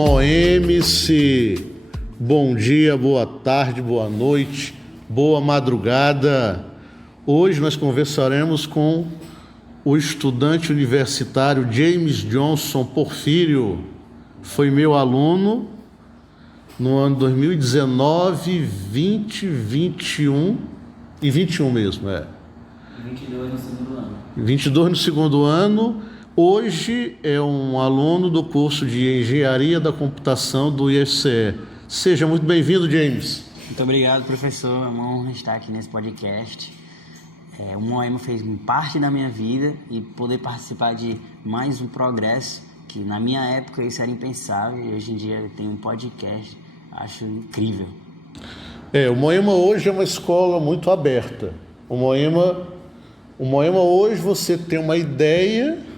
Moeme-se. Bom dia, boa tarde, boa noite, boa madrugada. Hoje nós conversaremos com o estudante universitário James Johnson Porfírio. Foi meu aluno no ano 2019, 20, 21 e 21 mesmo, 22 no segundo ano. 22 no segundo ano. Hoje é um aluno do curso de Engenharia da Computação do IFCE. Seja muito bem-vindo, James. Muito obrigado, professor. É uma honra estar aqui nesse podcast. O Moema fez parte da minha vida e poder participar de mais um progresso, que na minha época isso era impensável e hoje em dia tem um podcast. Acho incrível. O Moema hoje é uma escola muito aberta. O Moema hoje você tem uma ideia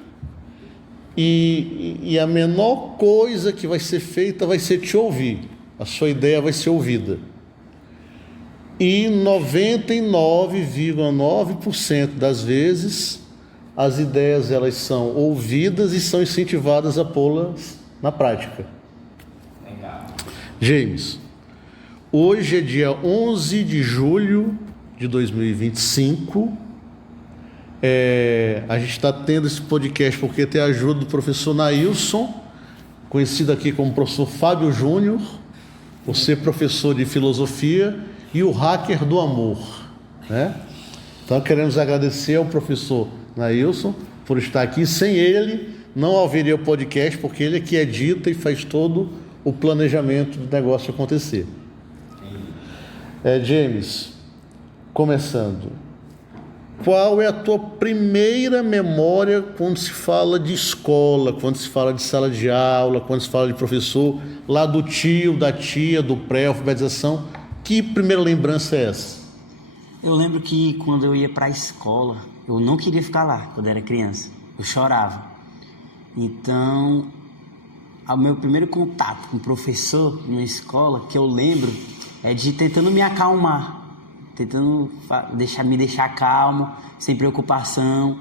e a menor coisa que vai ser feita vai ser te ouvir. A sua ideia vai ser ouvida. E 99,9% das vezes as ideias elas são ouvidas e são incentivadas a pô-las na prática. Legal. James, hoje é dia 11 de julho de 2025. A gente está tendo esse podcast porque tem a ajuda do professor Nailson, conhecido aqui como professor Fábio Júnior, por ser professor de filosofia e o hacker do amor, né? Então queremos agradecer ao professor Nailson por estar aqui. Sem ele não haveria o podcast, porque ele é que edita e faz todo o planejamento do negócio acontecer. James, começando, qual é a tua primeira memória quando se fala de escola, quando se fala de sala de aula, quando se fala de professor, lá do tio, da tia, do pré-alfabetização? Que primeira lembrança é essa? Eu lembro que quando eu ia para a escola, eu não queria ficar lá quando era criança. Eu chorava. Então, o meu primeiro contato com o professor na escola, que eu lembro, é de tentando me acalmar, tentando me deixar calmo, sem preocupação,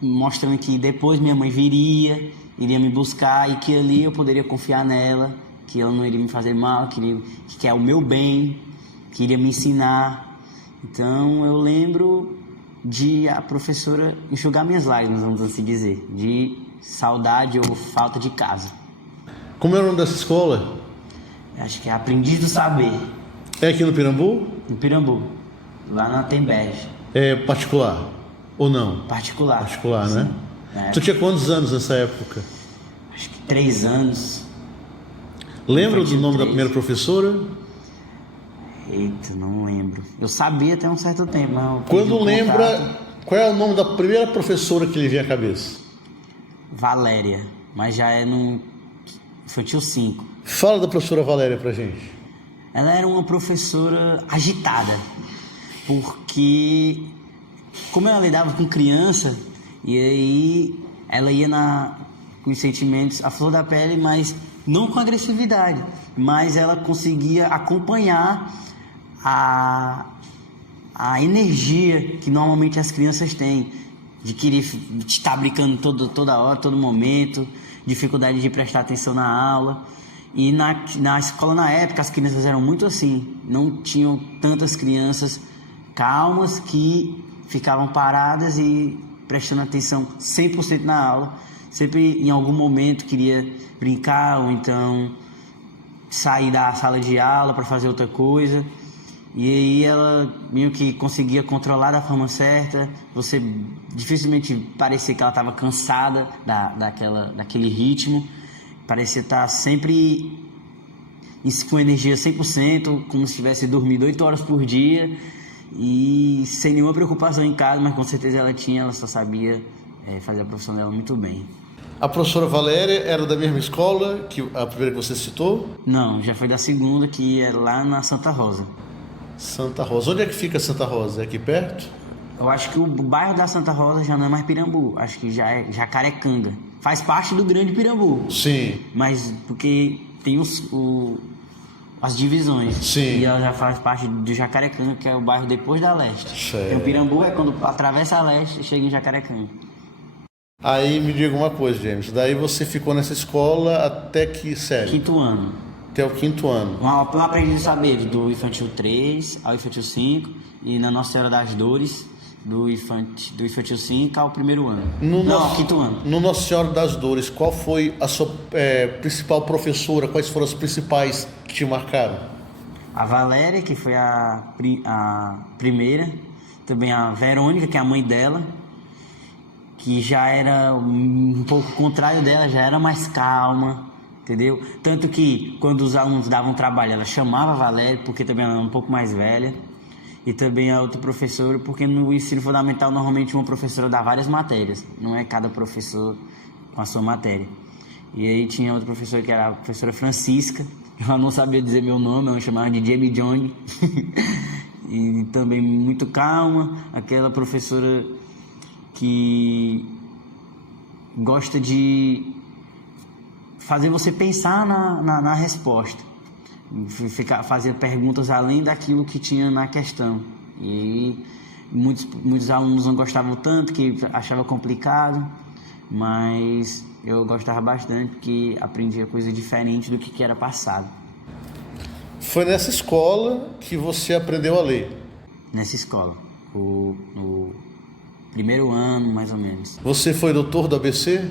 mostrando que depois minha mãe iria me buscar e que ali eu poderia confiar nela, que ela não iria me fazer mal, que é o meu bem, que iria me ensinar. Então eu lembro de a professora enxugar minhas lágrimas, vamos assim dizer, de saudade ou falta de casa. Como é o nome dessa escola? Acho que é Aprendiz do Saber. É aqui no Pirambu? No Pirambu, lá na Tembege. É particular ou não? Particular. Particular, sim, né? Tu tinha quantos anos nessa época? Acho que 3 anos. Lembra do nome da primeira professora? Eita, não lembro. Eu sabia até um certo tempo, mas... Quando lembra, qual é o nome da primeira professora que lhe vem à cabeça? Valéria, mas já é no infantil 5. Fala da professora Valéria pra gente. Ela era uma professora agitada, porque como ela lidava com criança, e aí ela ia com os sentimentos à flor da pele, mas não com agressividade, mas ela conseguia acompanhar a energia que normalmente as crianças têm, de querer estar brincando toda hora, todo momento, dificuldade de prestar atenção na aula. E na escola, na época, as crianças eram muito assim, não tinham tantas crianças calmas que ficavam paradas e prestando atenção 100% na aula. Sempre em algum momento queria brincar ou então sair da sala de aula para fazer outra coisa. E aí ela meio que conseguia controlar da forma certa. Você dificilmente parecia que ela estava cansada daquele ritmo. Parecia estar sempre com energia 100%, como se tivesse dormido 8 horas por dia e sem nenhuma preocupação em casa, mas com certeza ela só sabia fazer a profissão dela muito bem. A professora Valéria era da mesma escola que a primeira que você citou? Não, já foi da segunda, que é lá na Santa Rosa. Santa Rosa. Onde é que fica Santa Rosa? É aqui perto? Eu acho que o bairro da Santa Rosa já não é mais Pirambu, acho que já é Jacarecanga. Faz parte do Grande Pirambu. Sim. Mas porque tem as divisões. Sim. E ela já faz parte do Jacarecanga, que é o bairro depois da Leste. Certo. Então, Pirambu é quando atravessa a Leste e chega em Jacarecanga. Aí me diga uma coisa, James. Daí você ficou nessa escola até que série? Quinto ano. Até o quinto ano. Eu aprendi a saber do infantil 3 ao infantil 5 e na Nossa Senhora das Dores do infantil 5 ao primeiro ano. Ao quinto ano. No Nossa Senhora das Dores, qual foi a sua principal professora? Quais foram as principais que te marcaram? A Valéria, que foi a primeira. Também a Verônica, que é a mãe dela, que já era um pouco contrário dela, já era mais calma. Entendeu? Tanto que quando os alunos davam trabalho, ela chamava a Valéria, porque também ela era um pouco mais velha. E também a outra professora, porque no ensino fundamental normalmente uma professora dá várias matérias, não é cada professor com a sua matéria. E aí tinha outra professora que era a professora Francisca, ela não sabia dizer meu nome, ela me chamava de Jamie Johnny. E também muito calma, aquela professora que gosta de fazer você pensar na resposta, fazer perguntas além daquilo que tinha na questão. E muitos alunos não gostavam tanto, que achavam complicado, mas eu gostava bastante porque aprendia coisa diferente do que era passado. Foi nessa escola que você aprendeu a ler? Nessa escola, no primeiro ano, mais ou menos. Você foi doutor do ABC?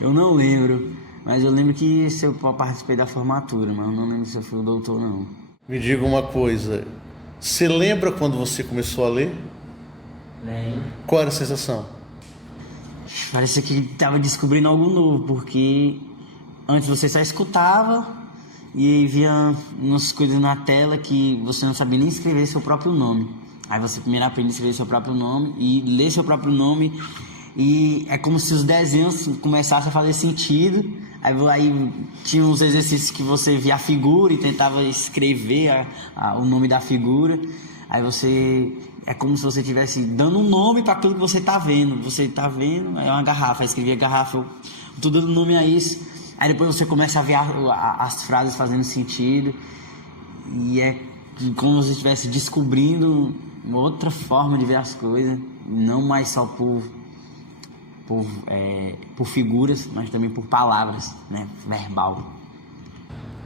Eu não lembro, mas eu lembro que eu participei da formatura, mas eu não lembro se eu fui o doutor, não. Me diga uma coisa, você lembra quando você começou a ler? Lembro. Qual era a sensação? Parecia que estava descobrindo algo novo, porque antes você só escutava e aí via umas coisas na tela que você não sabia nem escrever seu próprio nome. Aí você primeiro aprende a escrever seu próprio nome e ler seu próprio nome. E é como se os desenhos começassem a fazer sentido. Aí tinha uns exercícios que você via a figura e tentava escrever o nome da figura. Aí você... É como se você estivesse dando um nome para aquilo que você está vendo. Você está vendo, é uma garrafa. Aí escrevia garrafa, tudo dando nome a isso. Aí depois você começa a ver as frases fazendo sentido. E é como se você estivesse descobrindo uma outra forma de ver as coisas. Não mais só por figuras, mas também por palavras, né? Verbal.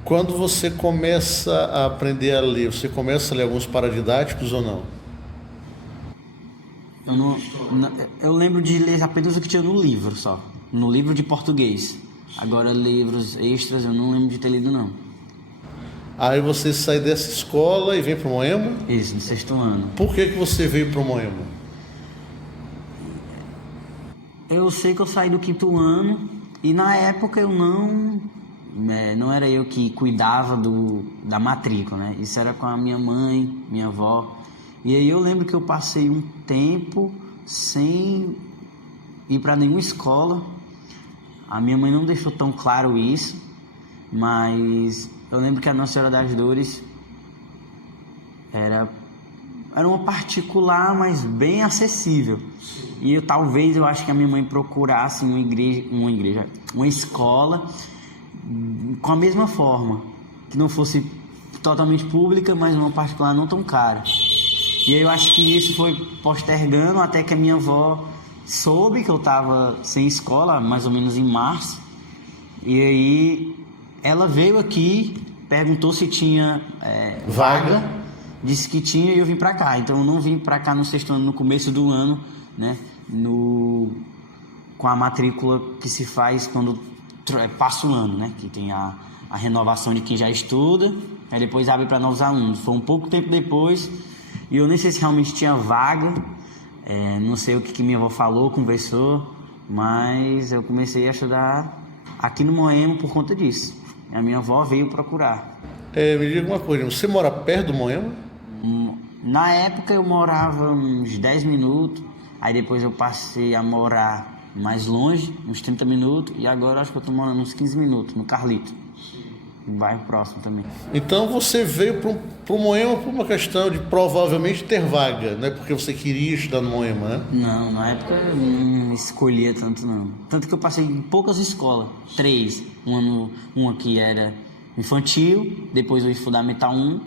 Quando você começa a aprender a ler, você começa a ler alguns paradidáticos ou não? Eu lembro de ler apenas o que tinha no livro só, no livro de português. Agora livros extras eu não lembro de ter lido, não. Aí você sai dessa escola e vem para o Moema? Isso, no sexto ano. Por que você veio para o Moema? Eu sei que eu saí do quinto ano e na época eu não era eu que cuidava da matrícula, né? Isso era com a minha mãe, minha avó. E aí eu lembro que eu passei um tempo sem ir para nenhuma escola. A minha mãe não deixou tão claro isso, mas eu lembro que a Nossa Senhora das Dores era uma particular, mas bem acessível. E eu acho que a minha mãe procurasse uma escola com a mesma forma, que não fosse totalmente pública, mas uma particular não tão cara. E aí eu acho que isso foi postergando até que a minha avó soube que eu estava sem escola, mais ou menos em março. E aí ela veio aqui, perguntou se tinha vaga, disse que tinha e eu vim para cá. Então eu não vim para cá no sexto ano, no começo do ano, né? Com a matrícula que se faz quando passa o ano, né? Que tem a renovação de quem já estuda, aí depois abre para novos alunos. Foi um pouco tempo depois e eu nem sei se realmente tinha vaga, não sei o que minha avó falou, conversou, mas eu comecei a estudar aqui no Moema por conta disso. A minha avó veio procurar. Me diga uma coisa, você mora perto do Moema? Na época eu morava uns 10 minutos, aí depois eu passei a morar mais longe, uns 30 minutos, e agora acho que eu estou morando uns 15 minutos, no Carlito, um bairro próximo também. Então você veio para o Moema por uma questão de provavelmente ter vaga, não é porque você queria estudar no Moema, né? Não, na época eu não escolhia tanto não. Tanto que eu passei em poucas escolas, 3. Uma que era infantil, depois eu ia Fundamental 1.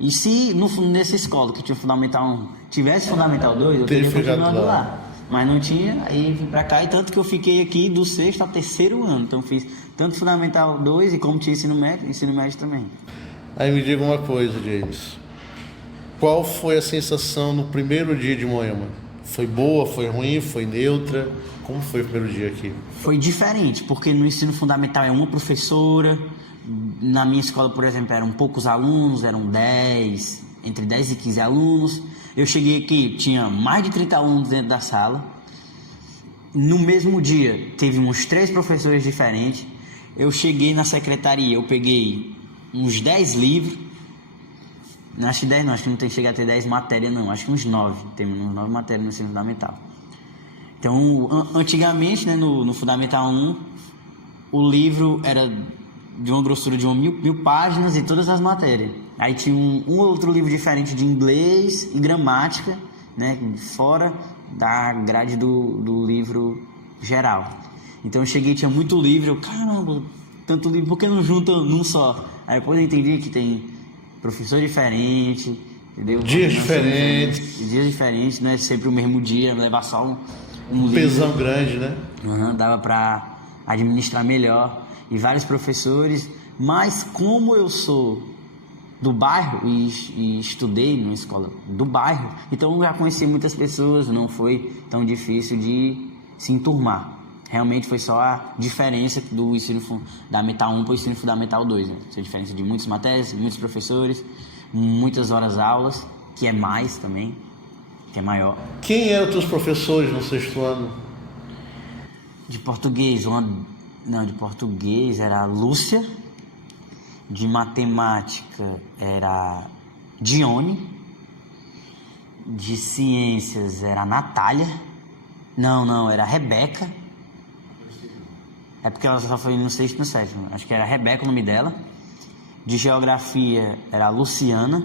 E se nessa escola que tinha Fundamental 1 tivesse Fundamental 2, eu teria continuado lá. mas não tinha, aí vim pra cá, e tanto que eu fiquei aqui do 6º ao 3º ano, então fiz tanto Fundamental 2 e como tinha ensino médio também. Aí me diga uma coisa, James. Qual foi a sensação no primeiro dia de Moema? Foi boa, foi ruim, foi neutra? Como foi o primeiro dia aqui? Foi diferente, porque no ensino fundamental é uma professora, na minha escola, por exemplo, eram poucos alunos, eram 10, entre 10 e 15 alunos. Eu cheguei aqui, tinha mais de 30 alunos dentro da sala. No mesmo dia, teve uns 3 professores diferentes. Eu cheguei na secretaria, eu peguei uns 10 livros. Acho que 10 não, acho que não tem que chegar a ter 10 matérias não, acho que uns 9. Temos uns 9 matérias no ensino fundamental. Então, antigamente, né, no Fundamental 1, o livro era de uma grossura de 1000 páginas e todas as matérias. Aí tinha um outro livro diferente de inglês e gramática, né, fora da grade do livro geral. Então eu cheguei, tinha muito livro, caramba, tanto livro, por que não junta num só? Aí depois eu entendi que tem professor diferente, entendeu? Dias diferentes. Dias diferentes, não é sempre o mesmo dia, levar só um livro. Pesão grande, né? Dava para administrar melhor. E vários professores, mas como eu sou do bairro e estudei numa escola do bairro, então eu já conheci muitas pessoas, não foi tão difícil de se enturmar. Realmente foi só a diferença do ensino fundamental 1 para o ensino fundamental 2. Né? Essa diferença de muitas matérias, muitos professores, muitas horas aulas, que é mais também, que é maior. Quem eram os teus professores no 6º ano? De português, de português era a Lúcia. De matemática era Dione. De ciências era a Natália. Não, era a Rebeca. É porque ela só foi no 6º e no 7º. Acho que era a Rebeca o nome dela. De geografia era a Luciana.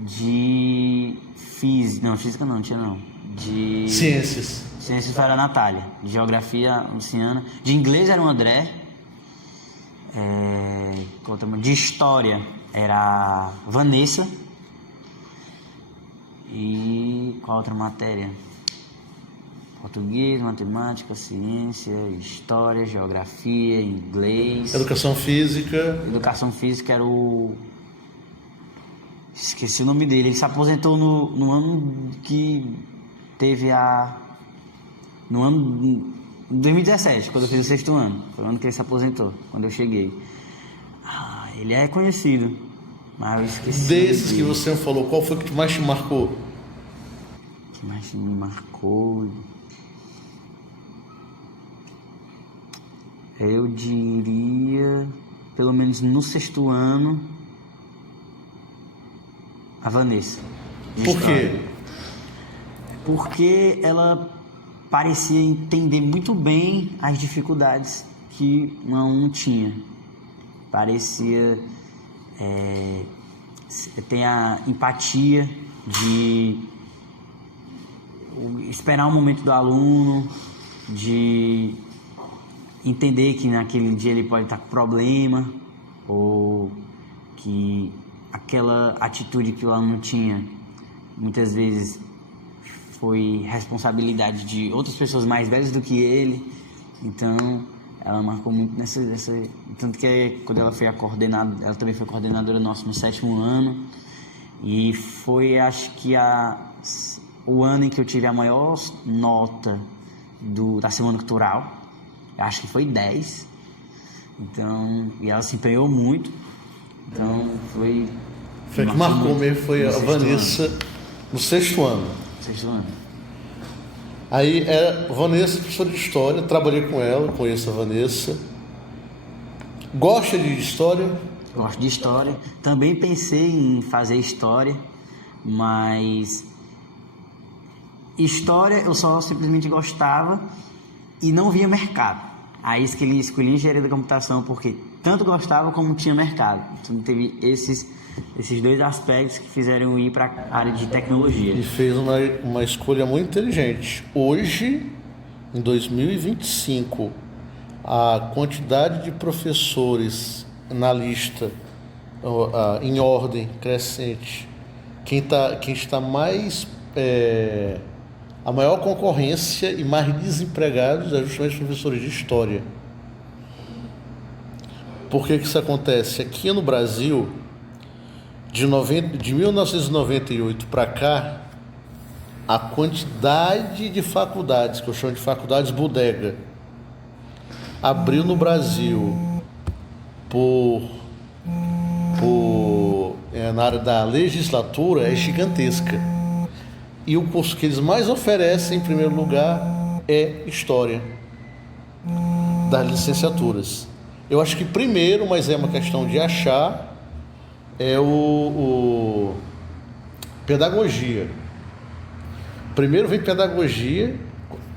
De física não tinha não. De Ciências era a Natália. De geografia, a Luciana. De inglês era o André. De história era a Vanessa. E qual outra matéria? Português, matemática, ciência, história, geografia, inglês. Educação física. Educação física era o... Esqueci o nome dele. Ele se aposentou no ano que teve a... No ano... 2017, quando eu fiz o 6º ano. Foi o ano que ele se aposentou, quando eu cheguei. Ele é conhecido, mas eu esqueci. Desses que você falou, qual foi que mais te marcou? Que mais me marcou? Eu diria, pelo menos no 6º ano, a Vanessa. Por quê? Porque ela parecia entender muito bem as dificuldades que um tinha. Parecia ter a empatia de esperar o momento do aluno, de entender que naquele dia ele pode estar com problema, ou que aquela atitude que o aluno tinha muitas vezes foi responsabilidade de outras pessoas mais velhas do que ele. Então ela marcou muito nessa tanto que quando ela foi ela também foi coordenadora nossa no 7º ano, e foi, acho que o ano em que eu tive a maior nota da Semana Cultural. Acho que foi 10. Então, e ela se empenhou muito. Então foi que marcou mesmo, foi a Vanessa no 6º ano. 6º ano. Aí era Vanessa, professora de história, trabalhei com ela, conheço a Vanessa. Gosta de história? Gosto de história. Também pensei em fazer história, mas história eu só simplesmente gostava e não via mercado. Aí escolhi engenharia da computação porque tanto gostava como tinha mercado. Então teve esses 2 aspectos que fizeram eu ir para a área de tecnologia. E fez uma escolha muito inteligente. Hoje, em 2025, a quantidade de professores na lista, em ordem crescente, quem está mais a maior concorrência e mais desempregados é justamente os professores de história. Por que isso acontece? Aqui no Brasil, de 1998 para cá, a quantidade de faculdades, que eu chamo de faculdades bodega, abriu no Brasil na área da legislatura é gigantesca. E o curso que eles mais oferecem, em primeiro lugar, é História, das licenciaturas. Eu acho que primeiro, mas é uma questão de achar, é o Pedagogia. Primeiro vem Pedagogia,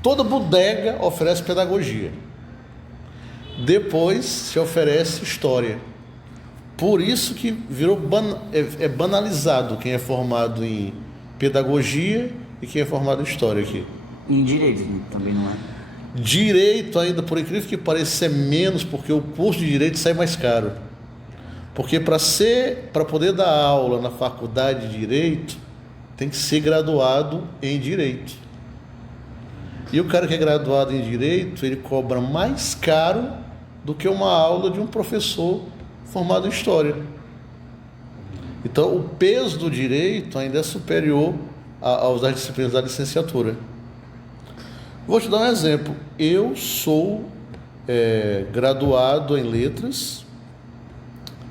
toda bodega oferece Pedagogia. Depois se oferece História. Por isso que virou banalizado quem é formado em Pedagogia e quem é formado em História aqui. E em Direito também não é? Direito ainda, por incrível que pareça, é menos, porque o curso de Direito sai mais caro. Porque para poder dar aula na faculdade de Direito, tem que ser graduado em Direito. E o cara que é graduado em Direito, ele cobra mais caro do que uma aula de um professor formado em História. Então, o peso do Direito ainda é superior aos das disciplinas da licenciatura. Vou te dar um exemplo. Eu sou graduado em Letras,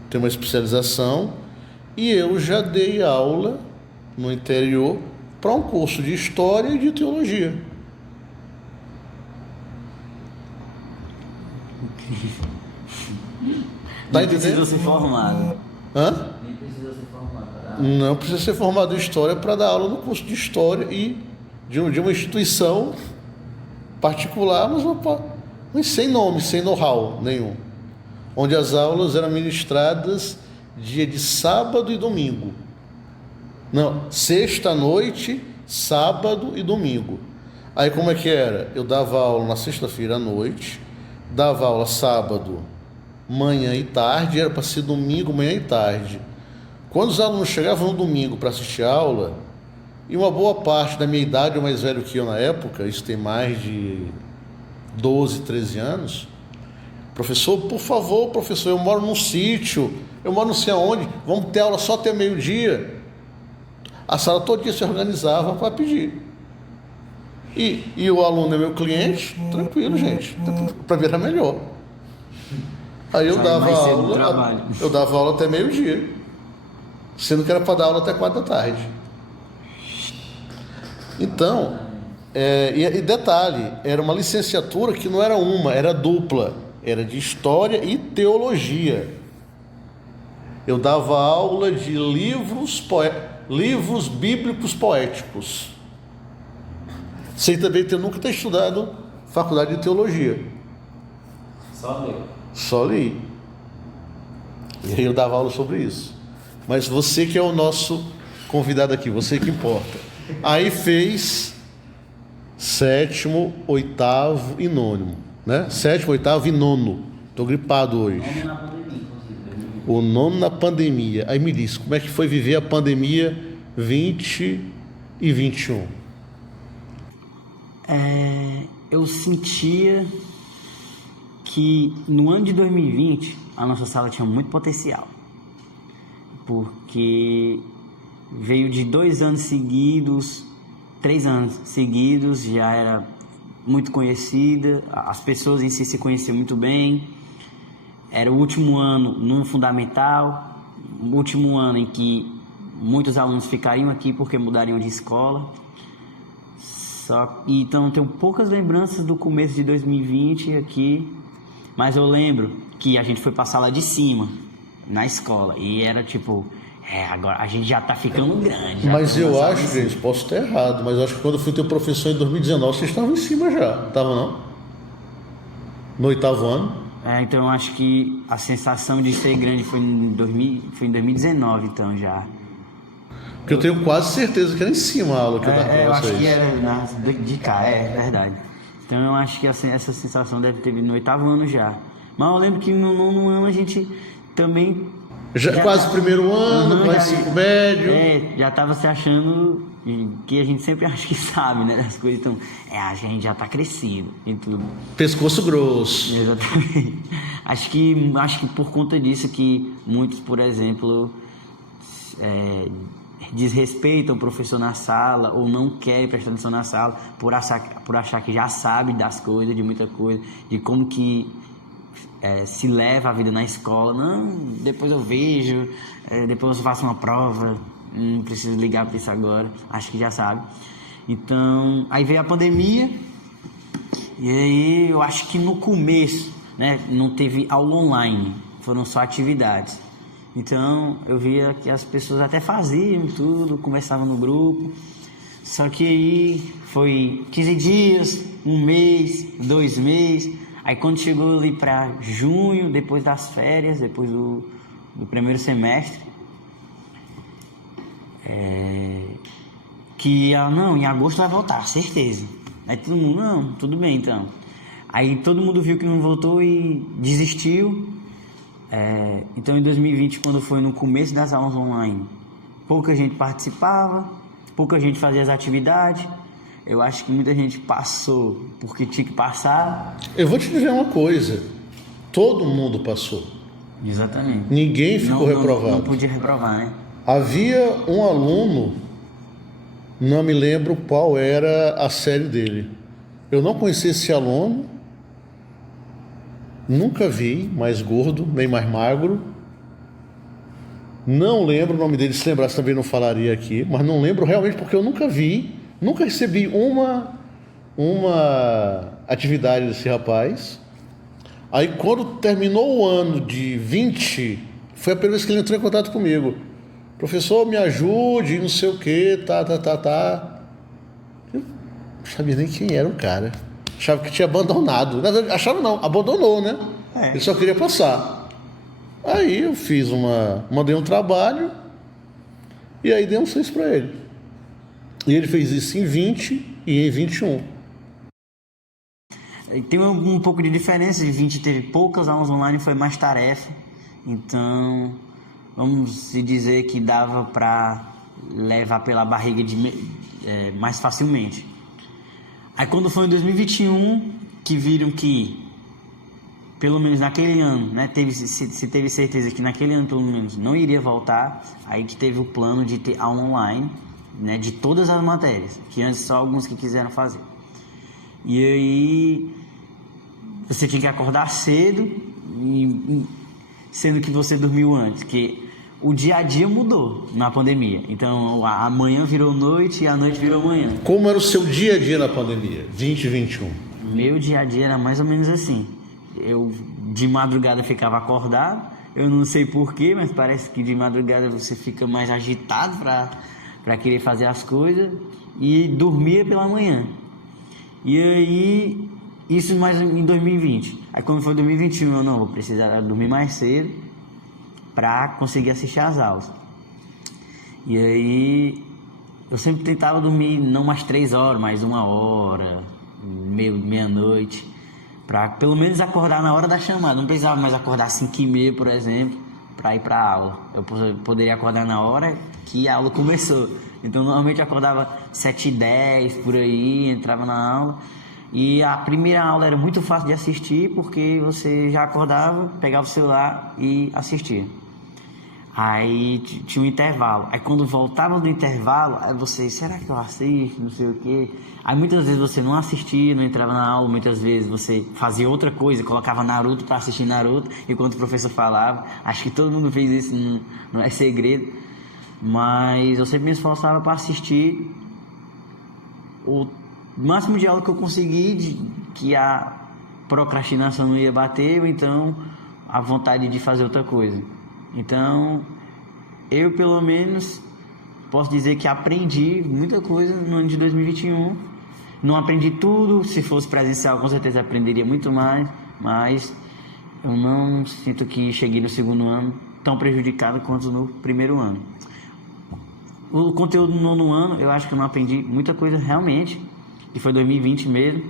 tenho uma especialização, e eu já dei aula no interior para um curso de História e de Teologia. Tá entendendo? Precisa ser formado. Hã? Nem precisa ser formado para dar. Não precisa ser formado em História para dar aula no curso de História e de uma instituição particular, mas sem nome, sem know-how nenhum. Onde as aulas eram ministradas dia de sábado e domingo. Não, sexta-noite, sábado e domingo. Aí como é que era? Eu dava aula na sexta-feira à noite, dava aula sábado, manhã e tarde, era para ser domingo, manhã e tarde. Quando os alunos chegavam no domingo para assistir a aula, e uma boa parte da minha idade, ou mais velho que eu na época, isso tem mais de 12, 13 anos, professor, por favor, professor, eu moro num sítio, eu moro não sei aonde, vamos ter aula só até meio-dia. A sala todo dia se organizava para pedir. E o aluno é meu cliente, tranquilo, gente, para ver era melhor. Aí eu dava aula até meio-dia, sendo que era para dar aula até 4 da tarde. Então, e detalhe, era uma licenciatura que não era uma, era dupla, era de História e Teologia. Eu dava aula de livros bíblicos poéticos, sem também nunca ter estudado faculdade de Teologia. Só li. E aí eu dava aula sobre isso. Mas você que é o nosso convidado aqui, você que importa. Aí fez 7º, 8º e 9º, né? 7º, 8º e 9º. Estou gripado hoje. O 9º na pandemia. Aí me diz, como é que foi viver a pandemia 20 e 21? Eu sentia que no ano de 2020 a nossa sala tinha muito potencial, porque veio de 2 anos seguidos, 3 anos seguidos, já era muito conhecida, as pessoas em si se conheciam muito bem. Era o último ano no fundamental, o último ano em que muitos alunos ficariam aqui porque mudariam de escola. Então tenho poucas lembranças do começo de 2020 aqui, mas eu lembro que a gente foi para a sala de cima, na escola, e era tipo, agora a gente já tá ficando grande. Mas eu acho, gente, posso estar errado, mas eu acho que quando eu fui ter professor em 2019, vocês estavam em cima já, não estavam não? No 8º ano? Então eu acho que a sensação de ser grande foi em 2019, então já. Porque eu tenho quase certeza que era em cima a aula que eu dava para vocês. Eu acho que era de cá, é verdade. Então eu acho que essa sensação deve ter vindo no 8º ano já. Mas eu lembro que no 9º ano a gente também Já quase primeiro ano, quase ensino médio. Já tava se achando que a gente sempre acha que sabe, né, das coisas. Então, a gente já tá crescido em tudo. Pescoço grosso. Exatamente. Acho que por conta disso que muitos, por exemplo, desrespeitam o professor na sala ou não querem prestar atenção na sala por achar que já sabe das coisas, de muita coisa, de como que se leva a vida na escola. Não, depois eu vejo, depois eu faço uma prova, não preciso ligar para isso agora, acho que já sabe. Então, aí veio a pandemia e aí eu acho que no começo, né, não teve aula online, foram só atividades. Então eu via que as pessoas até faziam tudo, conversavam no grupo, só que aí foi 15 dias, um mês, 2 meses, aí quando chegou ali para junho, depois das férias, depois do primeiro semestre, que não, em agosto vai voltar, certeza. Aí todo mundo, não, tudo bem então. Aí todo mundo viu que não voltou e desistiu. Então em 2020, quando foi no começo das aulas online, pouca gente participava, pouca gente fazia as atividades. Eu acho que muita gente passou porque tinha que passar. Eu vou te dizer uma coisa, todo mundo passou. Exatamente. Ninguém ficou reprovado. Não podia reprovar, né? Havia um aluno, não me lembro qual era a série dele. Eu não conhecia esse aluno, nunca vi mais gordo, nem mais magro. Não lembro o nome dele, se lembrasse também não falaria aqui, mas não lembro realmente porque eu nunca vi, nunca recebi uma atividade desse rapaz. Aí quando terminou o ano de 20, foi a primeira vez que ele entrou em contato comigo. Professor, me ajude, não sei o que, tá. Eu não sabia nem quem era o cara. Achava que tinha abandonado. Achava não, abandonou, né? Ele só queria passar. Aí eu mandei um trabalho e aí dei um 6 para ele. E ele fez isso em 20 e em 21. Tem um pouco de diferença, de 20 teve poucas aulas online, foi mais tarefa. Então, vamos dizer que dava para levar pela barriga mais facilmente. Aí quando foi em 2021, que viram que, pelo menos naquele ano, né, se teve certeza que naquele ano pelo menos não iria voltar, aí que teve o plano de ter aula online, né, de todas as matérias, que antes só alguns que quiseram fazer. E aí você tinha que acordar cedo, sendo que você dormiu antes, que o dia a dia mudou na pandemia. Então a manhã virou noite e a noite virou manhã. Como era o seu dia a dia na pandemia, 2021? Meu dia a dia era mais ou menos assim. Eu de madrugada ficava acordado, eu não sei porquê, mas parece que de madrugada você fica mais agitado para querer fazer as coisas, e dormia pela manhã. E aí, isso mais em 2020. Aí quando foi 2021, eu não vou precisar dormir mais cedo para conseguir assistir às aulas. E aí eu sempre tentava dormir não mais 3 horas, mais 1 hora, meia-noite, para pelo menos acordar na hora da chamada. Não precisava mais acordar às 5h30, por exemplo, para ir para a aula. Eu poderia acordar na hora que a aula começou. Então normalmente eu acordava 7h10 por aí, entrava na aula. E a primeira aula era muito fácil de assistir, porque você já acordava, pegava o celular e assistia. Aí tinha um intervalo. Aí quando voltava do intervalo, aí você, será que eu assisto? Não sei o quê. Aí muitas vezes você não assistia, não entrava na aula. Muitas vezes você fazia outra coisa, colocava Naruto para assistir Naruto enquanto o professor falava. Acho que todo mundo fez isso, não é segredo. Mas eu sempre me esforçava para assistir o máximo de aula que eu consegui, que a procrastinação não ia bater, ou então a vontade de fazer outra coisa. Então, eu pelo menos posso dizer que aprendi muita coisa no ano de 2021. Não aprendi tudo, se fosse presencial com certeza aprenderia muito mais, mas eu não sinto que cheguei no segundo ano tão prejudicado quanto no primeiro ano. O conteúdo no nono ano, eu acho que eu não aprendi muita coisa realmente, e foi 2020 mesmo,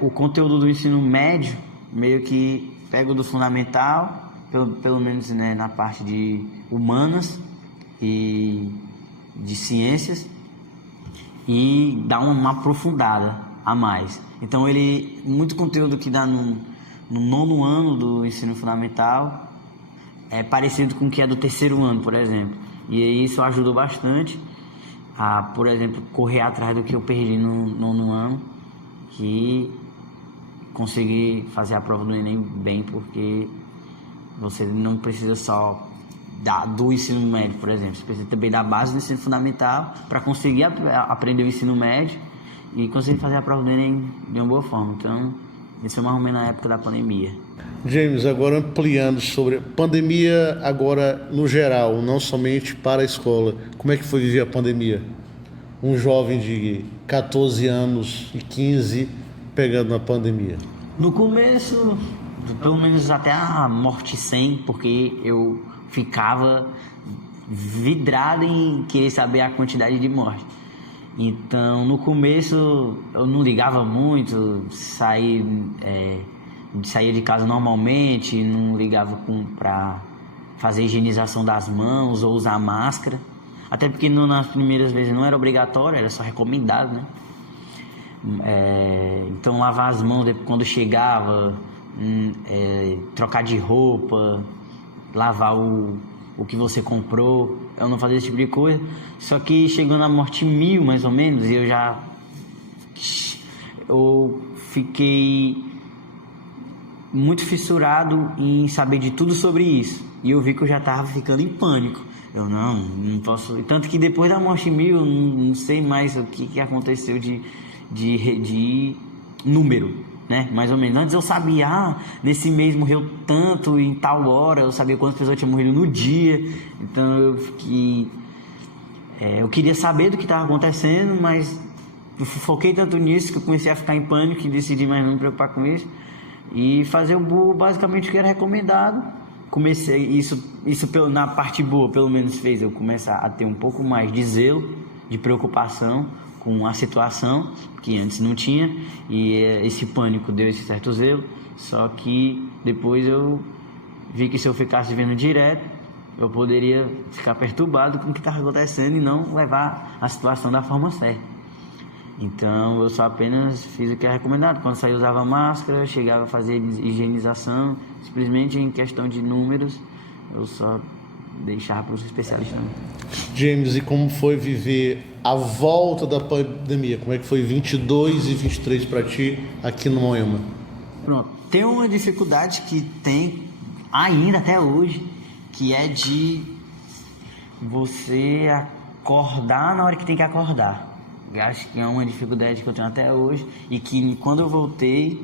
o conteúdo do ensino médio meio que pego do fundamental, pelo menos, né, na parte de humanas e de ciências, e dá uma aprofundada a mais. Então muito conteúdo que dá no 9º ano do ensino fundamental é parecido com o que é do 3º ano, por exemplo. E aí isso ajudou bastante a, por exemplo, correr atrás do que eu perdi no 9º ano, que consegui fazer a prova do Enem bem, porque você não precisa só do ensino médio, por exemplo. Você precisa também da base do ensino fundamental para conseguir aprender o ensino médio e conseguir fazer a prova do Enem de uma boa forma. Então, isso foi mais ou menos na época da pandemia. James, agora ampliando sobre a pandemia, agora no geral, não somente para a escola. Como é que foi viver a pandemia? Um jovem de 14 anos e 15 pegando a pandemia. No começo, pelo menos até a morte 100, porque eu ficava vidrado em querer saber a quantidade de morte. Então, no começo, eu não ligava muito, saía de casa normalmente, não ligava para fazer higienização das mãos ou usar máscara. Até porque nas primeiras vezes não era obrigatório, era só recomendado, né? Então, lavar as mãos quando chegava, trocar de roupa, lavar o que você comprou, eu não fazia esse tipo de coisa. Só que chegando à morte 1000, mais ou menos, eu fiquei muito fissurado em saber de tudo sobre isso. E eu vi que eu já estava ficando em pânico. Eu não posso... Tanto que depois da morte 1000, eu não sei mais o que aconteceu de número, né? Mais ou menos. Antes eu sabia, nesse mês morreu tanto, em tal hora, eu sabia quantas pessoas tinham morrido no dia. Então eu queria saber do que estava acontecendo, mas eu foquei tanto nisso que eu comecei a ficar em pânico e decidi mais não me preocupar com isso e fazer basicamente o que era recomendado. Comecei isso na parte boa, pelo menos fez eu começar a ter um pouco mais de zelo, de preocupação com a situação, que antes não tinha, e esse pânico deu esse certo zelo. Só que depois eu vi que se eu ficasse vendo direto, eu poderia ficar perturbado com o que estava acontecendo e não levar a situação da forma certa. Então eu só apenas fiz o que é recomendado. Quando saía, usava máscara, chegava a fazer higienização. Simplesmente em questão de números, eu só deixava para os especialistas. James, e como foi viver a volta da pandemia? Como é que foi 22 e 23 para ti aqui no Moema? Pronto, tem uma dificuldade que tem ainda até hoje, que é de você acordar na hora que tem que acordar. Eu acho que é uma dificuldade que eu tenho até hoje e que quando eu voltei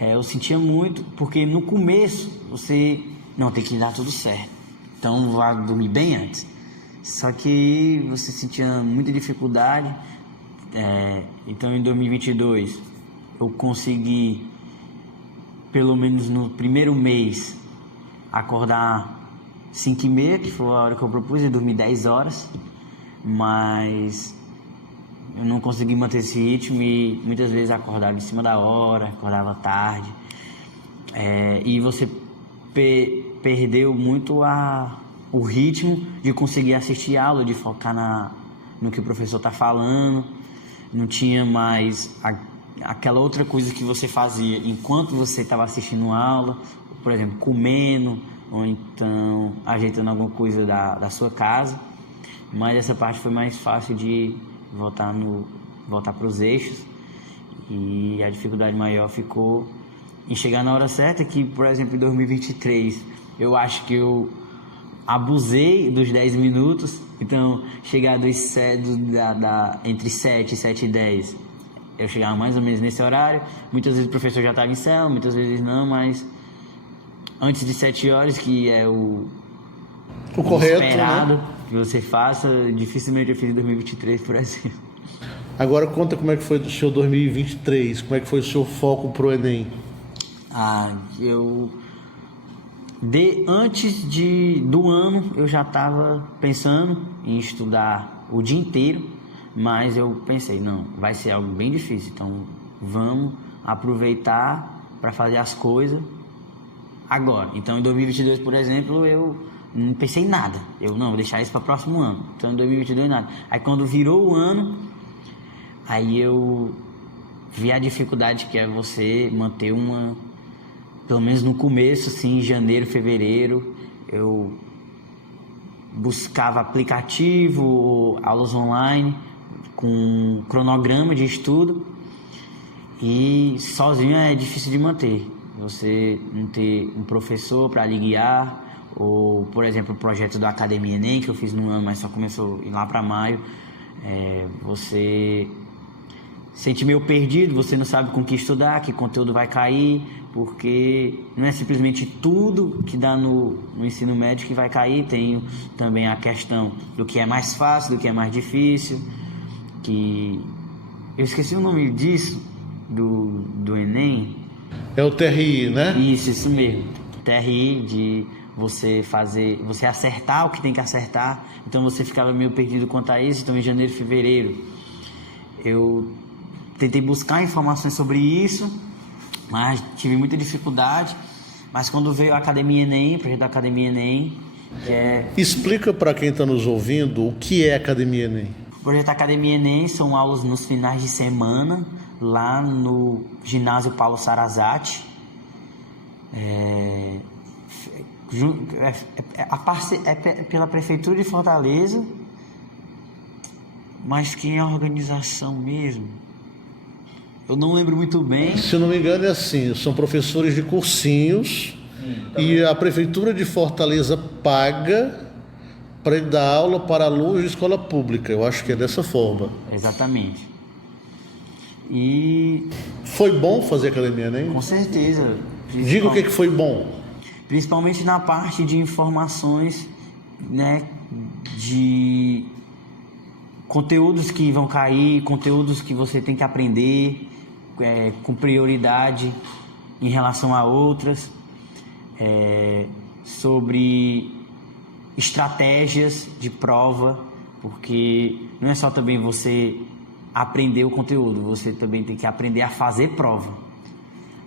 eu sentia muito, porque no começo você não tem que dar tudo certo, então vai dormir bem antes. Só que você sentia muita dificuldade. Então em 2022 eu consegui, pelo menos no primeiro mês, acordar 5h30, que foi a hora que eu propus, e dormir 10 horas, mas eu não consegui manter esse ritmo e muitas vezes acordava em cima da hora, acordava tarde, e você perdeu muito o ritmo de conseguir assistir a aula, de focar no que o professor está falando. Não tinha mais aquela outra coisa que você fazia enquanto você estava assistindo a aula, por exemplo, comendo ou então ajeitando alguma coisa da sua casa. Mas essa parte foi mais fácil de voltar para os eixos, e a dificuldade maior ficou em chegar na hora certa, que, por exemplo, em 2023 eu acho que eu abusei dos 10 minutos. Então chegar entre 7 e 7 e 10 eu chegava mais ou menos nesse horário. Muitas vezes o professor já estava em cela, muitas vezes não, mas antes de 7 horas, que é o correto, esperado, né, que você faça, dificilmente eu fiz em 2023, por exemplo. Agora conta como é que foi o seu 2023, como é que foi o seu foco pro Enem? Antes do ano eu já estava pensando em estudar o dia inteiro, mas eu pensei, não, vai ser algo bem difícil, então vamos aproveitar para fazer as coisas agora. Então, em 2022, por exemplo, eu não pensei em nada. Eu não, vou deixar isso para o próximo ano. Então, em 2022, nada. Aí, quando virou o ano, aí eu vi a dificuldade que é você manter uma... Pelo menos no começo, assim, janeiro, fevereiro, eu buscava aplicativo, aulas online, com cronograma de estudo, e sozinho é difícil de manter. Você não ter um professor para lhe guiar, ou, por exemplo, o projeto da Academia Enem, que eu fiz no ano, mas só começou lá para maio, você sente meio perdido, você não sabe com que estudar, que conteúdo vai cair, porque não é simplesmente tudo que dá no ensino médio que vai cair, tem também a questão do que é mais fácil, do que é mais difícil, que eu esqueci o nome disso, do Enem. É o TRI, né? Isso mesmo, TRI, de você acertar o que tem que acertar, então você ficava meio perdido quanto a isso. Então, em janeiro, fevereiro, eu tentei buscar informações sobre isso, mas tive muita dificuldade. Mas quando veio a Academia Enem, o projeto da Academia Enem, Explica para quem está nos ouvindo o que é a Academia Enem. O projeto Academia Enem são aulas nos finais de semana, lá no ginásio Paulo Sarazate. Pela Prefeitura de Fortaleza, mas quem é a organização mesmo? Eu não lembro muito bem. Se eu não me engano é assim, são professores de cursinhos e a Prefeitura de Fortaleza paga para ele dar aula para alunos de escola pública. Eu acho que é dessa forma. Exatamente. E... Foi bom fazer Academia Enem? Com certeza. Diga o que foi bom. Principalmente na parte de informações, né, de conteúdos que vão cair, conteúdos que você tem que aprender com prioridade em relação a outras, sobre estratégias de prova, porque não é só também você aprender o conteúdo, você também tem que aprender a fazer prova,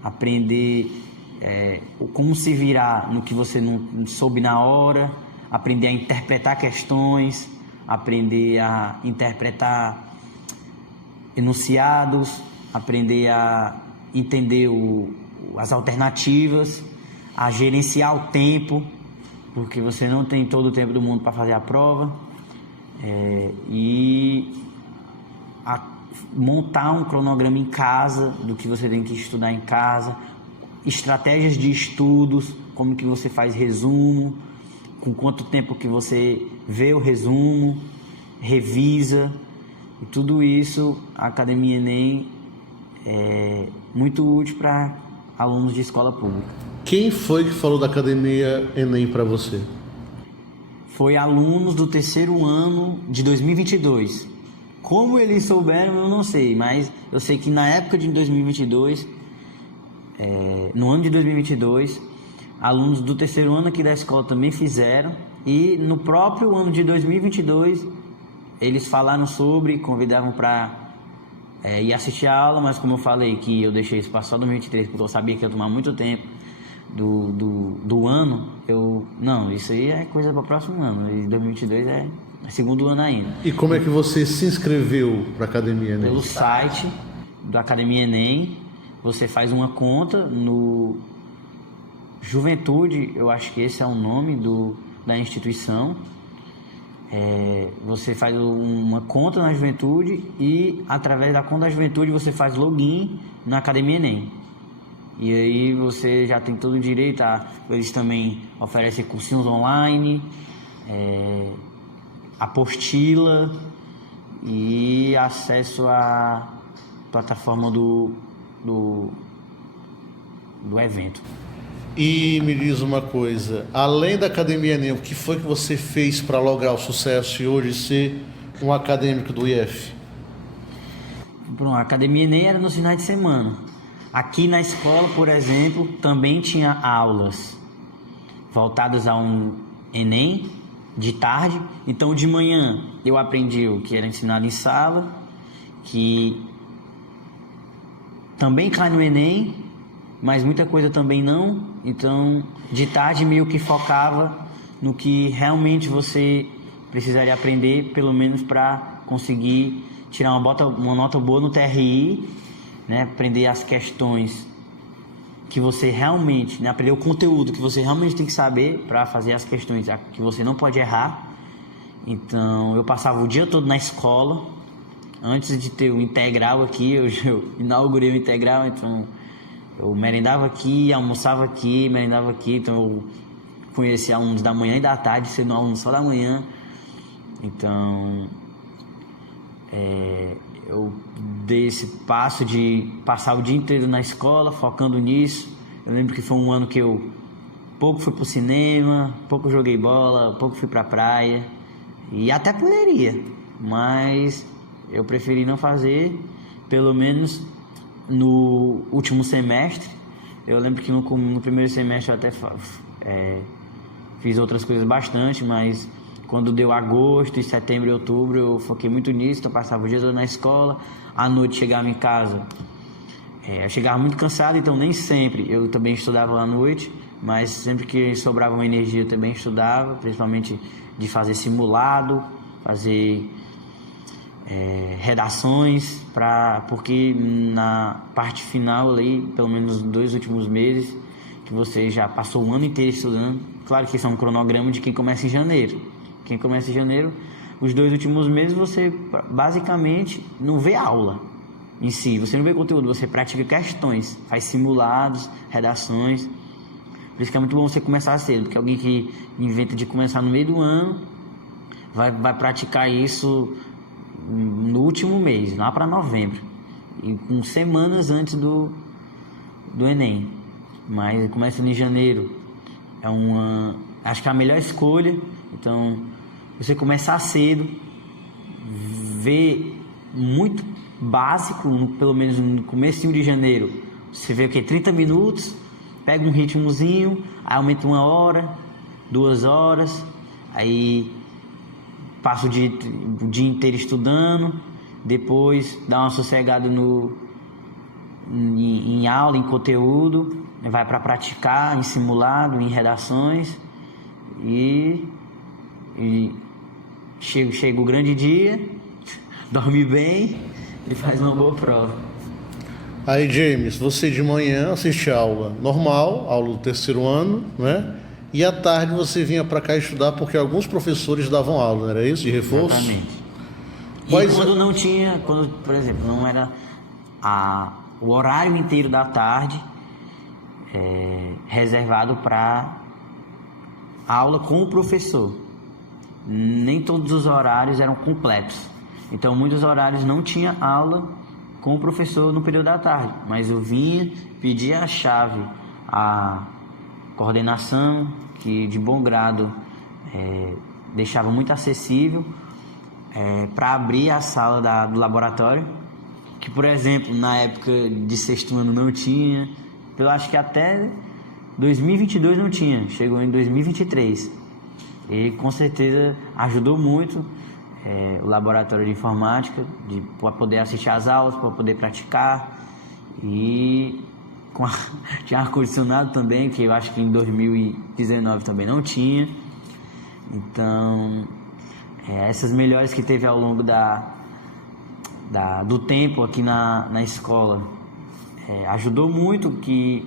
aprender como se virar no que você não soube na hora, aprender a interpretar questões, aprender a interpretar enunciados, aprender a entender as alternativas, a gerenciar o tempo, porque você não tem todo o tempo do mundo para fazer a prova, e a montar um cronograma em casa do que você tem que estudar em casa, estratégias de estudos, como que você faz resumo, com quanto tempo que você vê o resumo, revisa, e tudo isso a Academia Enem é muito útil para alunos de escola pública. Quem foi que falou da Academia Enem para você? Foi alunos do terceiro ano de 2022. Como eles souberam, eu não sei, mas eu sei que na época de 2022, no ano de 2022, alunos do terceiro ano aqui da escola também fizeram, e no próprio ano de 2022 eles falaram sobre, convidavam para ir assistir a aula, mas como eu falei que eu deixei isso passar 2023 porque eu sabia que ia tomar muito tempo do ano, não, isso aí é coisa para o próximo ano, e 2022 é segundo ano ainda. E como é que você se inscreveu para a Academia Enem? Pelo site da Academia Enem, você faz uma conta no Juventude, eu acho que esse é o nome da instituição. Você faz uma conta na Juventude e através da conta da Juventude você faz login na Academia Enem. E aí você já tem todo o direito eles também oferecem cursinhos online, apostila e acesso à plataforma do evento. E me diz uma coisa, além da Academia Enem, o que foi que você fez para lograr o sucesso e hoje ser um acadêmico do IF? Bom, a Academia Enem era nos finais de semana. Aqui na escola, por exemplo, também tinha aulas voltadas a um Enem de tarde. Então, de manhã eu aprendi o que era ensinado em sala, que também cai no Enem, mas muita coisa também não. Então, de tarde meio que focava no que realmente você precisaria aprender, pelo menos para conseguir tirar uma nota boa no TRI, né? Aprender as questões que você realmente, né? Aprender o conteúdo que você realmente tem que saber para fazer as questões que você não pode errar. Então, eu passava o dia todo na escola. Antes de ter o integral aqui, eu inaugurei o integral, então eu merendava aqui, almoçava aqui, merendava aqui. Então, eu conheci alunos da manhã e da tarde, sendo aluno só da manhã. Então, eu dei esse passo de passar o dia inteiro na escola, focando nisso. Eu lembro que foi um ano que eu pouco fui pro cinema, pouco joguei bola, pouco fui pra praia. E até poderia, mas eu preferi não fazer, pelo menos no último semestre. Eu lembro que no primeiro semestre eu até fiz outras coisas bastante, mas quando deu agosto, setembro e outubro, eu foquei muito nisso. Então eu passava o dia todo na escola, à noite chegava em casa, eu chegava muito cansado, então nem sempre eu também estudava à noite, mas sempre que sobrava uma energia eu também estudava, principalmente de fazer simulado, fazer redações, porque na parte final ali, pelo menos nos 2 últimos meses, que você já passou o ano inteiro estudando. Claro que isso é um cronograma de quem começa em janeiro. Quem começa em janeiro, os 2 últimos meses você basicamente não vê aula em si, você não vê conteúdo, você pratica questões, faz simulados, redações. Por isso que é muito bom você começar cedo, porque alguém que inventa de começar no meio do ano vai praticar isso no último mês, lá para novembro, e com semanas antes do Enem. Mas começando em janeiro acho que é a melhor escolha. Então, você começar cedo, ver muito básico, pelo menos no comecinho de janeiro, você vê o que? 30 minutos, pega um ritmozinho, aí aumenta 1 hora, 2 horas, aí passa o dia inteiro estudando, depois dá uma sossegada em aula, em conteúdo, vai para praticar, em simulado, em redações, e chega o grande dia, dorme bem e faz uma boa prova. Aí, James, você de manhã assiste a aula normal, aula do 3º ano, né? E à tarde você vinha para cá estudar porque alguns professores davam aula, não era isso? De reforço? Exatamente. E quando não tinha, por exemplo, não era o horário inteiro da tarde reservado para aula com o professor. Nem todos os horários eram completos. Então, muitos horários não tinha aula com o professor no período da tarde. Mas eu vinha, pedia a chave à coordenação, que de bom grado deixava muito acessível, para abrir a sala do laboratório, que, por exemplo, na época de 6º ano não tinha. Eu acho que até 2022 não tinha, chegou em 2023. E com certeza ajudou muito o laboratório de informática, para poder assistir às aulas, para poder praticar. E tinha ar-condicionado também, que eu acho que em 2019 também não tinha. Então, essas melhores que teve ao longo do tempo aqui na escola, ajudou muito, que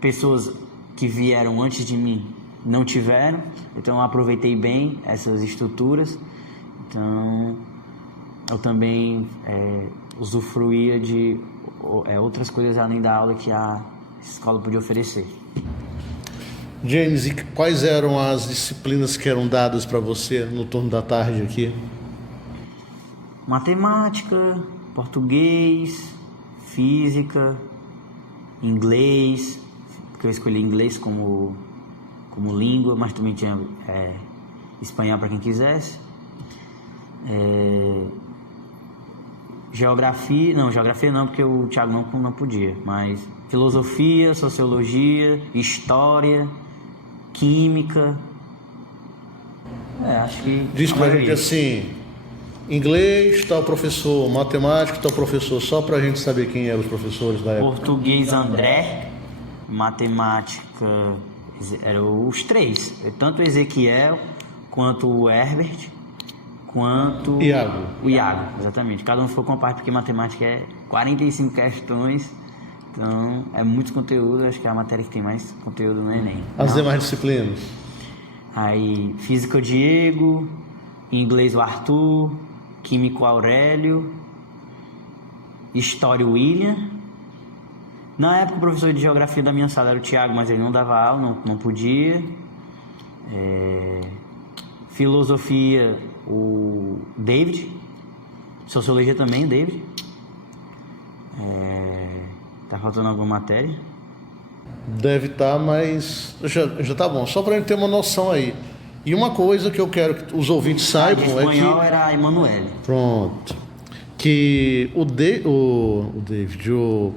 pessoas que vieram antes de mim não tiveram. Então eu aproveitei bem essas estruturas. Então eu também usufruía de outras coisas além da aula que a escola podia oferecer. James, e quais eram as disciplinas que eram dadas para você no turno da tarde aqui? Matemática, português, física, inglês, porque eu escolhi inglês como língua, mas também tinha espanhol para quem quisesse. Geografia não, porque o Thiago não podia, mas filosofia, sociologia, história, química. Acho que diz pra gente assim: inglês, tal professor, matemática, tal professor, só pra gente saber quem eram os professores da época. Português, André. matemática, eram os três, tanto o Ezequiel, quanto o Herbert, quanto o Iago, exatamente. Cada um foi com uma parte, porque matemática é 45 questões, então é muito conteúdo, acho que é a matéria que tem mais conteúdo no Enem. As demais disciplinas? Aí, física o Diego, inglês o Arthur, químico o Aurélio, história o William. Na época o professor de geografia da minha sala era o Thiago, mas ele não dava aula, não podia. Filosofia o David, sociologia também o David. Tá faltando alguma matéria? Deve estar, mas já tá bom. Só para gente ter uma noção aí. E uma coisa que eu quero que os ouvintes saibam é que... espanhol era a Emanuele. Pronto. Que o David, o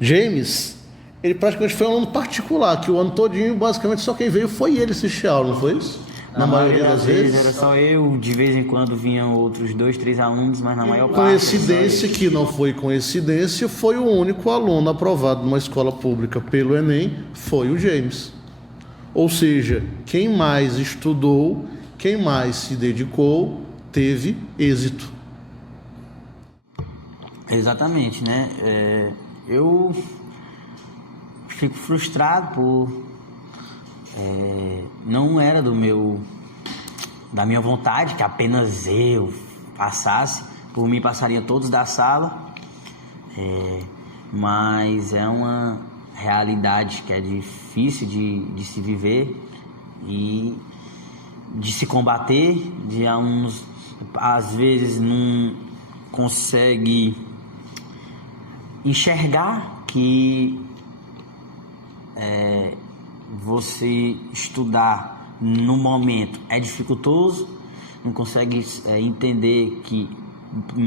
James, ele praticamente foi um aluno particular, que o ano todinho, basicamente, só quem veio foi ele assistir a aula, não foi isso? Na maioria das vezes. Era só eu, de vez em quando vinham outros 2, 3 alunos, mas na maior parte... Coincidência que não foi coincidência, foi o único aluno aprovado numa escola pública pelo Enem, foi o James. Ou seja, quem mais estudou, quem mais se dedicou, teve êxito. Exatamente, né? Eu fico frustrado por... não era da minha vontade que apenas eu passasse. Por mim passariam todos da sala, mas é uma realidade que é difícil de se viver e de se combater. De alunos às vezes não consegue enxergar que você estudar no momento é dificultoso, não consegue entender que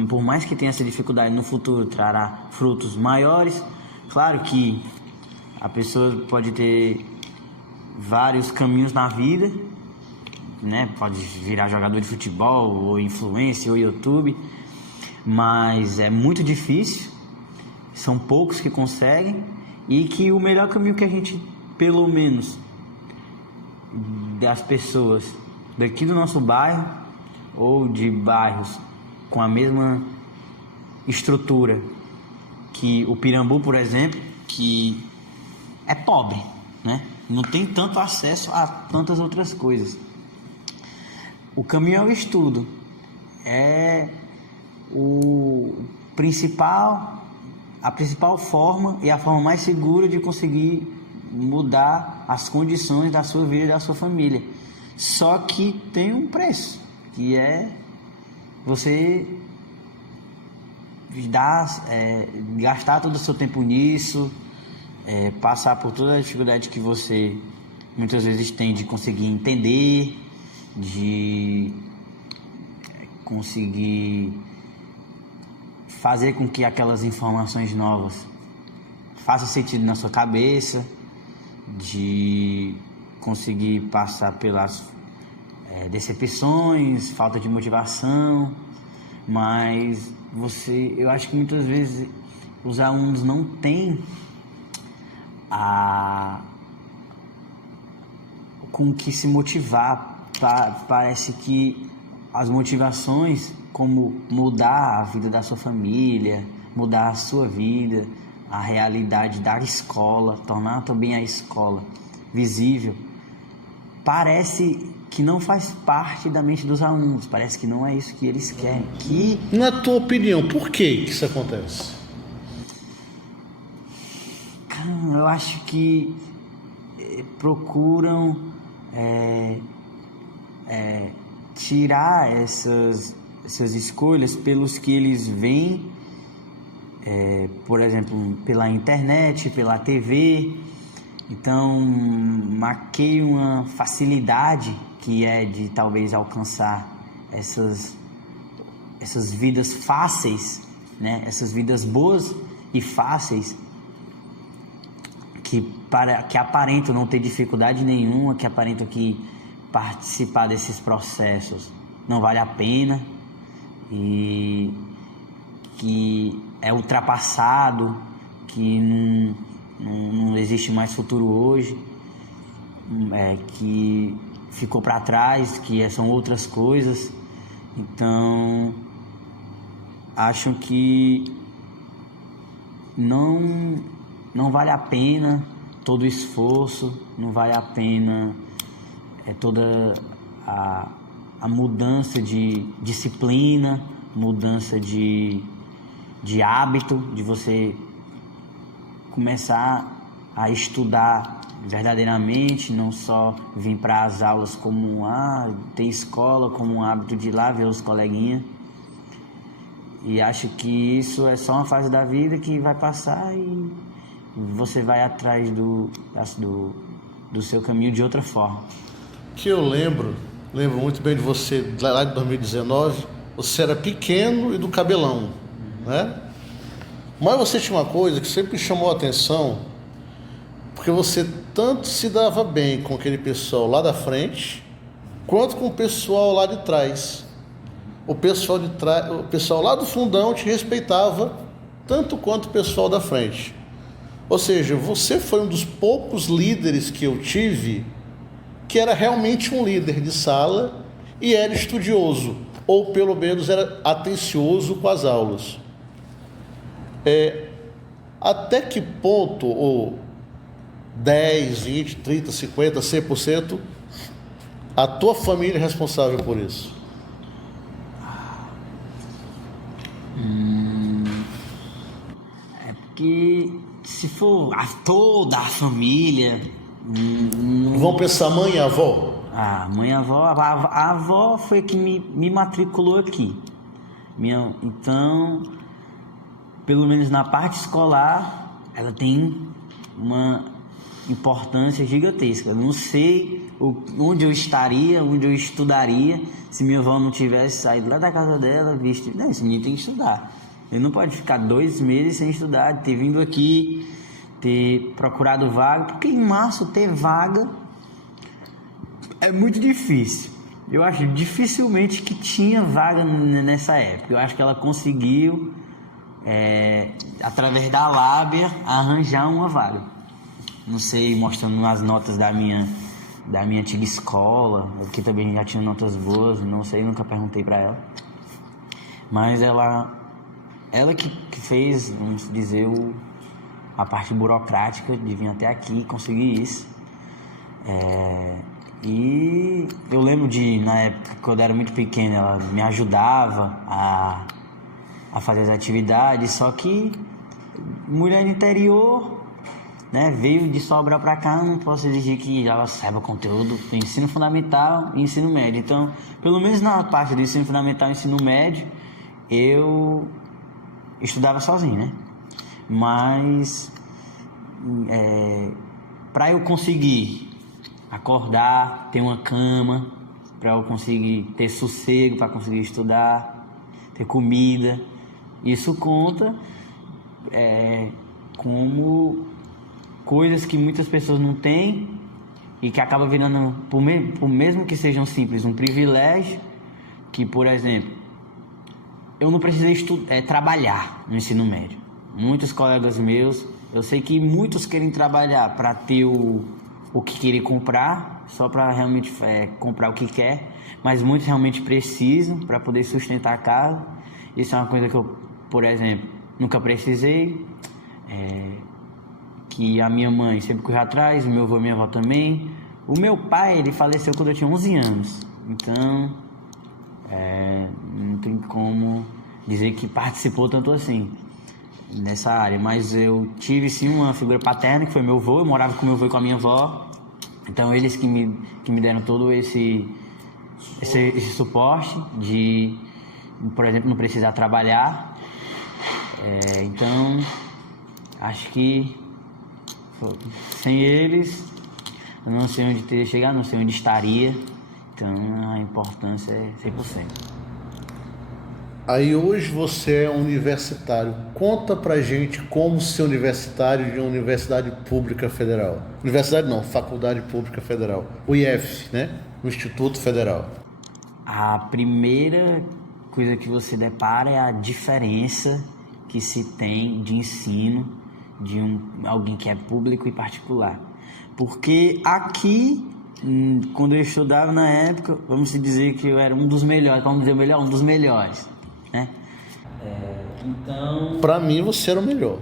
por mais que tenha essa dificuldade, no futuro trará frutos maiores. Claro que a pessoa pode ter vários caminhos na vida, né? Pode virar jogador de futebol, ou influencer, ou YouTube, mas é muito difícil, são poucos que conseguem, e que o melhor caminho que a gente, pelo menos das pessoas daqui do nosso bairro, ou de bairros com a mesma estrutura que o Pirambu, por exemplo, que é pobre, né? Não tem tanto acesso a tantas outras coisas. O caminho é o estudo, é a principal forma e a forma mais segura de conseguir mudar as condições da sua vida e da sua família. Só que tem um preço, que é você gastar todo o seu tempo nisso, passar por toda a dificuldade que você muitas vezes tem de conseguir entender, de conseguir fazer com que aquelas informações novas façam sentido na sua cabeça, de conseguir passar pelas decepções, falta de motivação. Mas eu acho que muitas vezes os alunos não têm com que se motivar. Parece que as motivações, como mudar a vida da sua família, mudar a sua vida, a realidade da escola, tornar também a escola visível, parece que não faz parte da mente dos alunos, parece que não é isso que eles querem. Na tua opinião, por que isso acontece? Eu acho que procuram tirar essas escolhas pelos que eles veem, por exemplo, pela internet, pela TV. Então, maquei uma facilidade que é de talvez alcançar essas vidas fáceis, né? Essas vidas boas e fáceis, que aparentam não ter dificuldade nenhuma, que aparentam que participar desses processos não vale a pena e que é ultrapassado, que não existe mais futuro hoje, que ficou para trás, que são outras coisas. Então, acho que não vale a pena todo o esforço, não vale a pena toda a mudança de disciplina, mudança de hábito, de você começar a estudar verdadeiramente, não só vir para as aulas como ter escola, como um hábito de ir lá ver os coleguinhas. E acho que isso é só uma fase da vida que vai passar e você vai atrás do seu caminho de outra forma. Que eu lembro muito bem de você lá de 2019, você era pequeno e do cabelão, né? Mas você tinha uma coisa que sempre chamou a atenção, porque você tanto se dava bem com aquele pessoal lá da frente, quanto com o pessoal lá de trás. O pessoal lá do fundão te respeitava tanto quanto o pessoal da frente. Ou seja, você foi um dos poucos líderes que eu tive que era realmente um líder de sala e era estudioso, ou pelo menos era atencioso com as aulas. Até que ponto, ou 10, 20, 30, 50, 100%, a tua família é responsável por isso? Porque se for toda a família... Vão pensar mãe e avó? Mãe e avó... A avó foi que me matriculou aqui. Então, pelo menos na parte escolar, ela tem uma importância gigantesca. Eu não sei onde eu estaria, onde eu estudaria, se minha avó não tivesse saído lá da casa dela, visto... Não, esse menino tem que estudar. Ele não pode ficar 2 meses sem estudar, ter vindo aqui, ter procurado vaga, porque em março ter vaga é muito difícil. Eu acho dificilmente que tinha vaga nessa época. Eu acho que ela conseguiu, através da lábia, arranjar uma vaga. Não sei, mostrando as notas da minha antiga escola, que também já tinha notas boas, não sei, nunca perguntei para ela. Mas ela que fez, vamos dizer, a parte burocrática de vir até aqui e conseguir isso. E eu lembro na época, quando eu era muito pequeno, ela me ajudava a fazer as atividades, só que mulher no interior, né, veio de Sobral para cá, não posso exigir que ela saiba conteúdo do ensino fundamental e ensino médio. Então, pelo menos na parte do ensino fundamental e ensino médio, eu estudava sozinho, né? Mas para eu conseguir acordar, ter uma cama, para eu conseguir ter sossego, para conseguir estudar, ter comida, isso conta como coisas que muitas pessoas não têm e que acaba virando, por mesmo que sejam simples, um privilégio. Que, por exemplo, eu não precisei trabalhar no ensino médio. Muitos colegas meus, eu sei que muitos querem trabalhar para ter o que querer comprar, só para realmente comprar o que quer, mas muitos realmente precisam para poder sustentar a casa. Isso é uma coisa que eu, por exemplo, nunca precisei, que a minha mãe sempre correu atrás, o meu avô e minha avó também. O meu pai, ele faleceu quando eu tinha 11 anos, então não tem como dizer que participou tanto assim nessa área, mas eu tive sim uma figura paterna, que foi meu avô. Eu morava com meu avô e com a minha avó, então eles que me deram todo esse suporte de, por exemplo, não precisar trabalhar. Então acho que sem eles eu não sei onde teria chegado, não sei onde estaria. Então a importância é 100%. Aí hoje você é universitário. Conta pra gente como ser universitário de uma universidade pública federal. Universidade não, Faculdade Pública Federal. O IF, né? O Instituto Federal. A primeira coisa que você depara é a diferença que se tem de ensino de alguém que é público e particular. Porque aqui, quando eu estudava na época, vamos dizer que eu era um dos melhores, vamos dizer o melhor, um dos melhores, né? Então... Para mim, você era o melhor.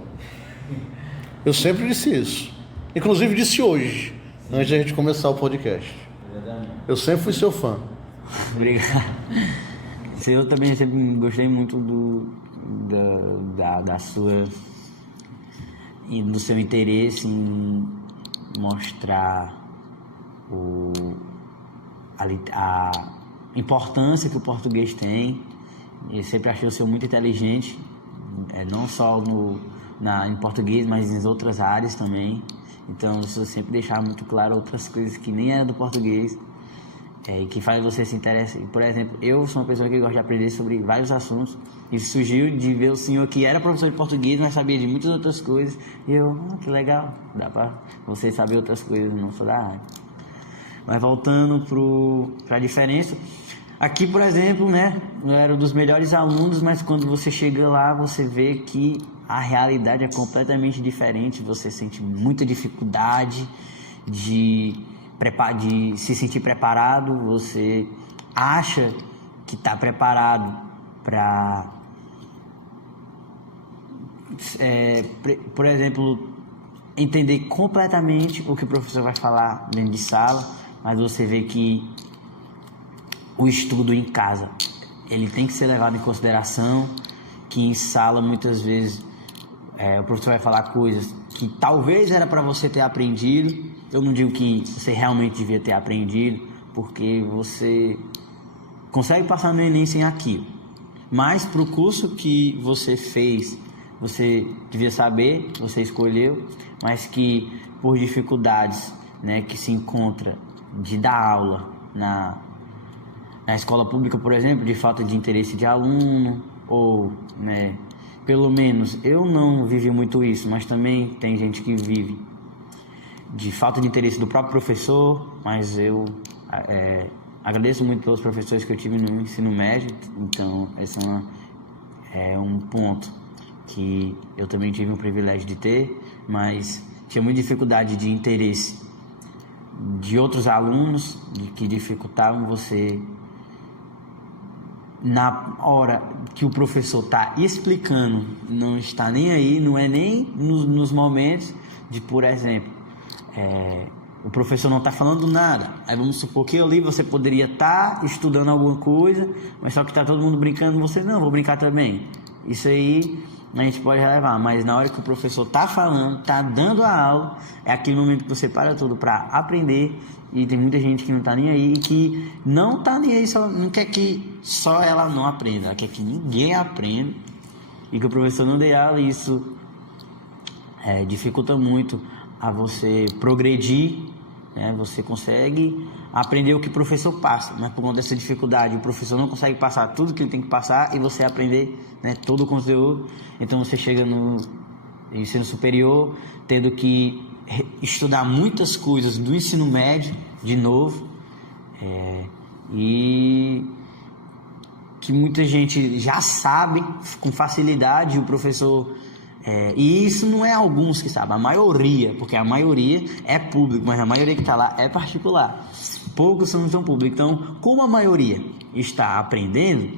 Eu sempre disse isso. Inclusive disse hoje, antes de a gente começar o podcast. Eu sempre fui seu fã. Obrigado. Eu também sempre gostei muito da sua... e do seu interesse em mostrar a importância que o português tem. Eu sempre achei o senhor muito inteligente, não só em português, mas em outras áreas também. Então, o senhor sempre deixava muito claro outras coisas que nem eram do português, e que faz você se interessar. Por exemplo, eu sou uma pessoa que gosta de aprender sobre vários assuntos. Isso surgiu de ver o senhor que era professor de português, mas sabia de muitas outras coisas. E eu, que legal, dá pra você saber outras coisas, não sou da área. Mas voltando pra diferença, aqui, por exemplo, né, eu era um dos melhores alunos, mas quando você chega lá, você vê que a realidade é completamente diferente. Você sente muita dificuldade de se sentir preparado, você acha que está preparado para, por exemplo, entender completamente o que o professor vai falar dentro de sala, mas você vê que o estudo em casa, ele tem que ser levado em consideração, que em sala muitas vezes o professor vai falar coisas que talvez era para você ter aprendido. Eu não digo que você realmente devia ter aprendido, porque você consegue passar no Enem sem aquilo. Mas para o curso que você fez, você devia saber, você escolheu, mas que por dificuldades, né, que se encontra de dar aula na escola pública, por exemplo, de falta de interesse de aluno, ou, né, pelo menos eu não vivi muito isso, mas também tem gente que vive de falta de interesse do próprio professor. Mas eu agradeço muito pelos professores que eu tive no ensino médio. Então esse é um ponto que eu também tive o privilégio de ter, mas tinha muita dificuldade de interesse de outros alunos que dificultavam você. Na hora que o professor está explicando, não está nem aí, não é nem nos momentos de, por exemplo, o professor não está falando nada. Aí vamos supor que ali você poderia estar estudando alguma coisa, mas só que está todo mundo brincando, você não, vou brincar também. Isso aí a gente pode relevar, mas na hora que o professor está falando, está dando a aula, é aquele momento que você para tudo para aprender. E tem muita gente que não está nem aí, e que não está nem aí, não quer que só ela não aprenda, ela quer que ninguém aprenda e que o professor não dê aula. E isso dificulta muito a você progredir, né? Você consegue aprender o que o professor passa, mas por conta dessa dificuldade o professor não consegue passar tudo que ele tem que passar e você aprender, né, todo o conteúdo. Então você chega no ensino superior tendo que estudar muitas coisas do ensino médio de novo, e que muita gente já sabe com facilidade. O professor e isso não é alguns que sabem, a maioria, porque a maioria é público, mas a maioria que está lá é particular. Poucos são públicos. Então, como a maioria está aprendendo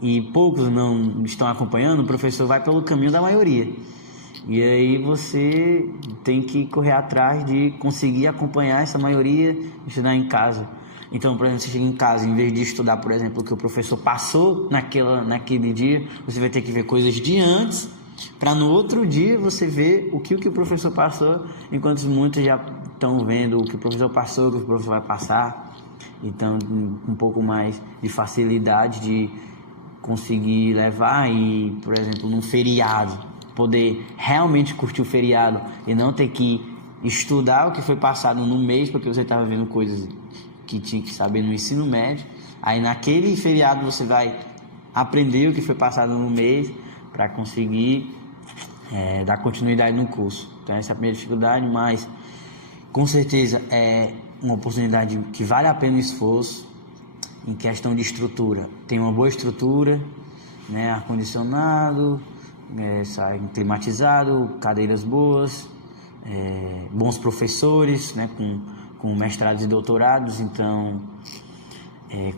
e poucos não estão acompanhando, o professor vai pelo caminho da maioria. E aí você tem que correr atrás de conseguir acompanhar essa maioria, estudar em casa. Então, por exemplo, você chega em casa, em vez de estudar, por exemplo, o que o professor passou naquele dia, você vai ter que ver coisas de antes, para no outro dia você ver o que o professor passou, enquanto muitos já estão vendo o que o professor passou, o que o professor vai passar. Então, um pouco mais de facilidade de conseguir levar e, por exemplo, num feriado, poder realmente curtir o feriado e não ter que estudar o que foi passado no mês, porque você estava vendo coisas que tinha que saber no ensino médio. Aí naquele feriado você vai aprender o que foi passado no mês para conseguir dar continuidade no curso. Então essa é a primeira dificuldade, mas com certeza é uma oportunidade que vale a pena o esforço. Em questão de estrutura, tem uma boa estrutura, né, ar-condicionado, sai climatizado, cadeiras boas, bons professores, né, com mestrados e doutorados. Então,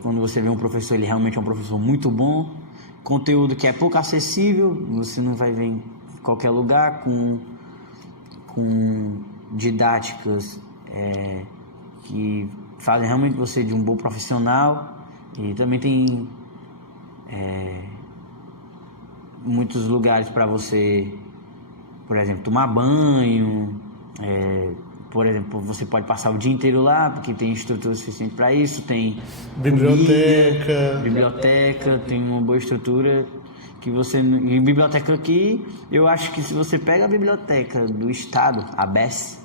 quando você vê um professor, ele realmente é um professor muito bom. Conteúdo que é pouco acessível, você não vai ver em qualquer lugar, com didáticas que fazem realmente você de um bom profissional. E também tem muitos lugares para você, por exemplo, tomar banho. Por exemplo, você pode passar o dia inteiro lá, porque tem estrutura suficiente para isso, tem biblioteca, tem uma boa estrutura que você... E biblioteca aqui, eu acho que se você pega a biblioteca do estado, a BES,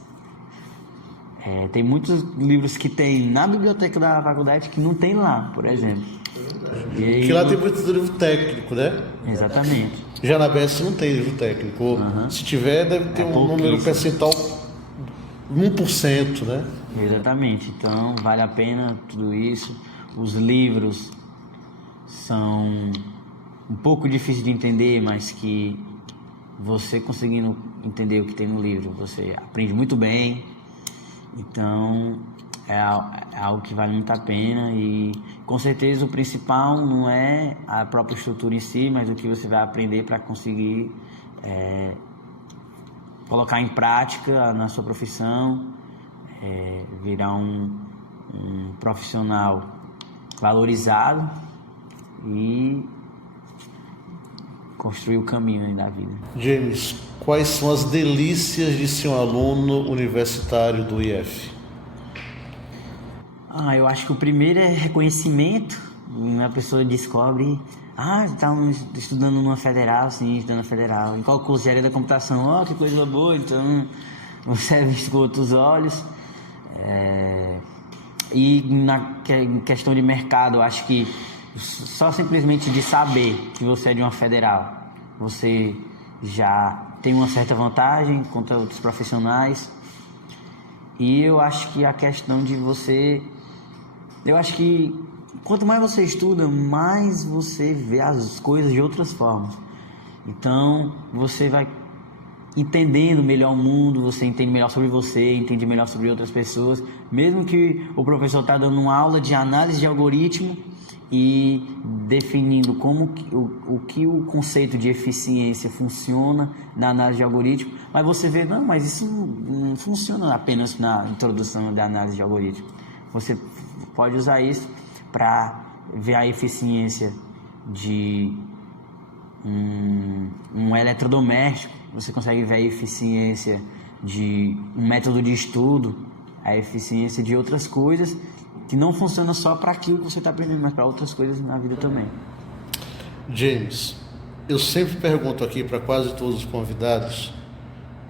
tem muitos livros que tem na biblioteca da faculdade que não tem lá, por exemplo. Porque lá tem muito livro técnico, né? Exatamente. Já na BES não tem livro técnico. Se tiver, deve ter um número percentual 1%, né? Exatamente. Então, vale a pena tudo isso. Os livros são um pouco difíceis de entender, mas que você conseguindo entender o que tem no livro, você aprende muito bem. Então, é algo que vale muito a pena. E, com certeza, o principal não é a própria estrutura em si, mas o que você vai aprender para conseguir colocar em prática na sua profissão, virar um profissional valorizado e construir o caminho aí da vida. James, quais são as delícias de ser um aluno universitário do IF? Eu acho que o primeiro é reconhecimento. A pessoa descobre... está estudando numa federal, sim, estudando na federal. Em qual curso? Engenharia da computação. Que coisa boa, então você é visto com outros olhos. E na questão de mercado, eu acho que só simplesmente de saber que você é de uma federal, você já tem uma certa vantagem contra outros profissionais. E eu acho que a questão de você... Eu acho que quanto mais você estuda, mais você vê as coisas de outras formas. Então, você vai entendendo melhor o mundo, você entende melhor sobre você, entende melhor sobre outras pessoas. Mesmo que o professor está dando uma aula de análise de algoritmo e definindo como o conceito de eficiência funciona na análise de algoritmo, mas você vê, não, mas isso não funciona apenas na introdução da análise de algoritmo. Você pode usar isso para ver a eficiência de um eletrodoméstico, você consegue ver a eficiência de um método de estudo, a eficiência de outras coisas que não funcionam só para aquilo que você está aprendendo, mas para outras coisas na vida também. James, eu sempre pergunto aqui para quase todos os convidados,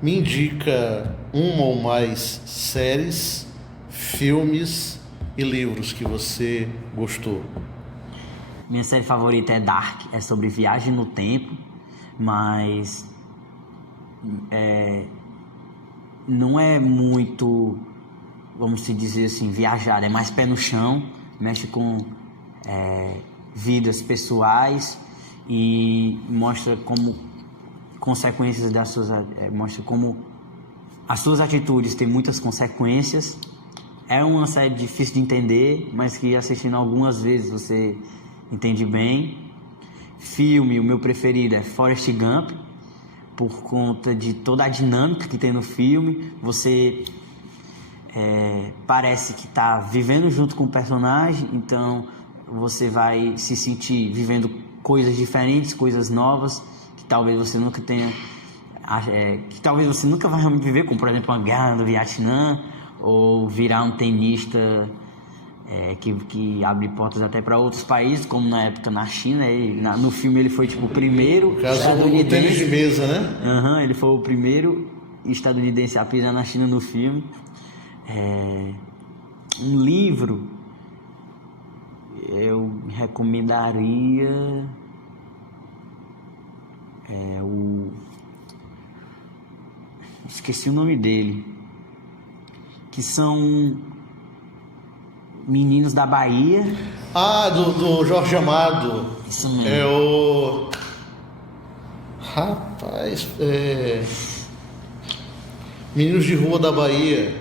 me indica uma ou mais séries, filmes e livros que você gostou. Minha série favorita é Dark, é sobre viagem no tempo, mas não é muito, vamos dizer assim, viajada, é mais pé no chão, mexe com vidas pessoais e mostra como consequências das suas, mostra como as suas atitudes têm muitas consequências. É uma série difícil de entender, mas que assistindo algumas vezes você entende bem. Filme, o meu preferido é Forrest Gump, por conta de toda a dinâmica que tem no filme. Você parece que está vivendo junto com o personagem, então você vai se sentir vivendo coisas diferentes, coisas novas, que talvez você nunca tenha, que talvez você nunca vai realmente viver, como por exemplo uma guerra no Vietnã, ou virar um tenista que abre portas até para outros países, como na época na China. No filme ele foi tipo o primeiro o tênis de mesa, né? Ele foi o primeiro estadunidense a pisar na China no filme. Um livro eu recomendaria esqueci o nome dele, que são Meninos da Bahia. Do Jorge Amado. Isso mesmo. É o... Meninos de Rua da Bahia.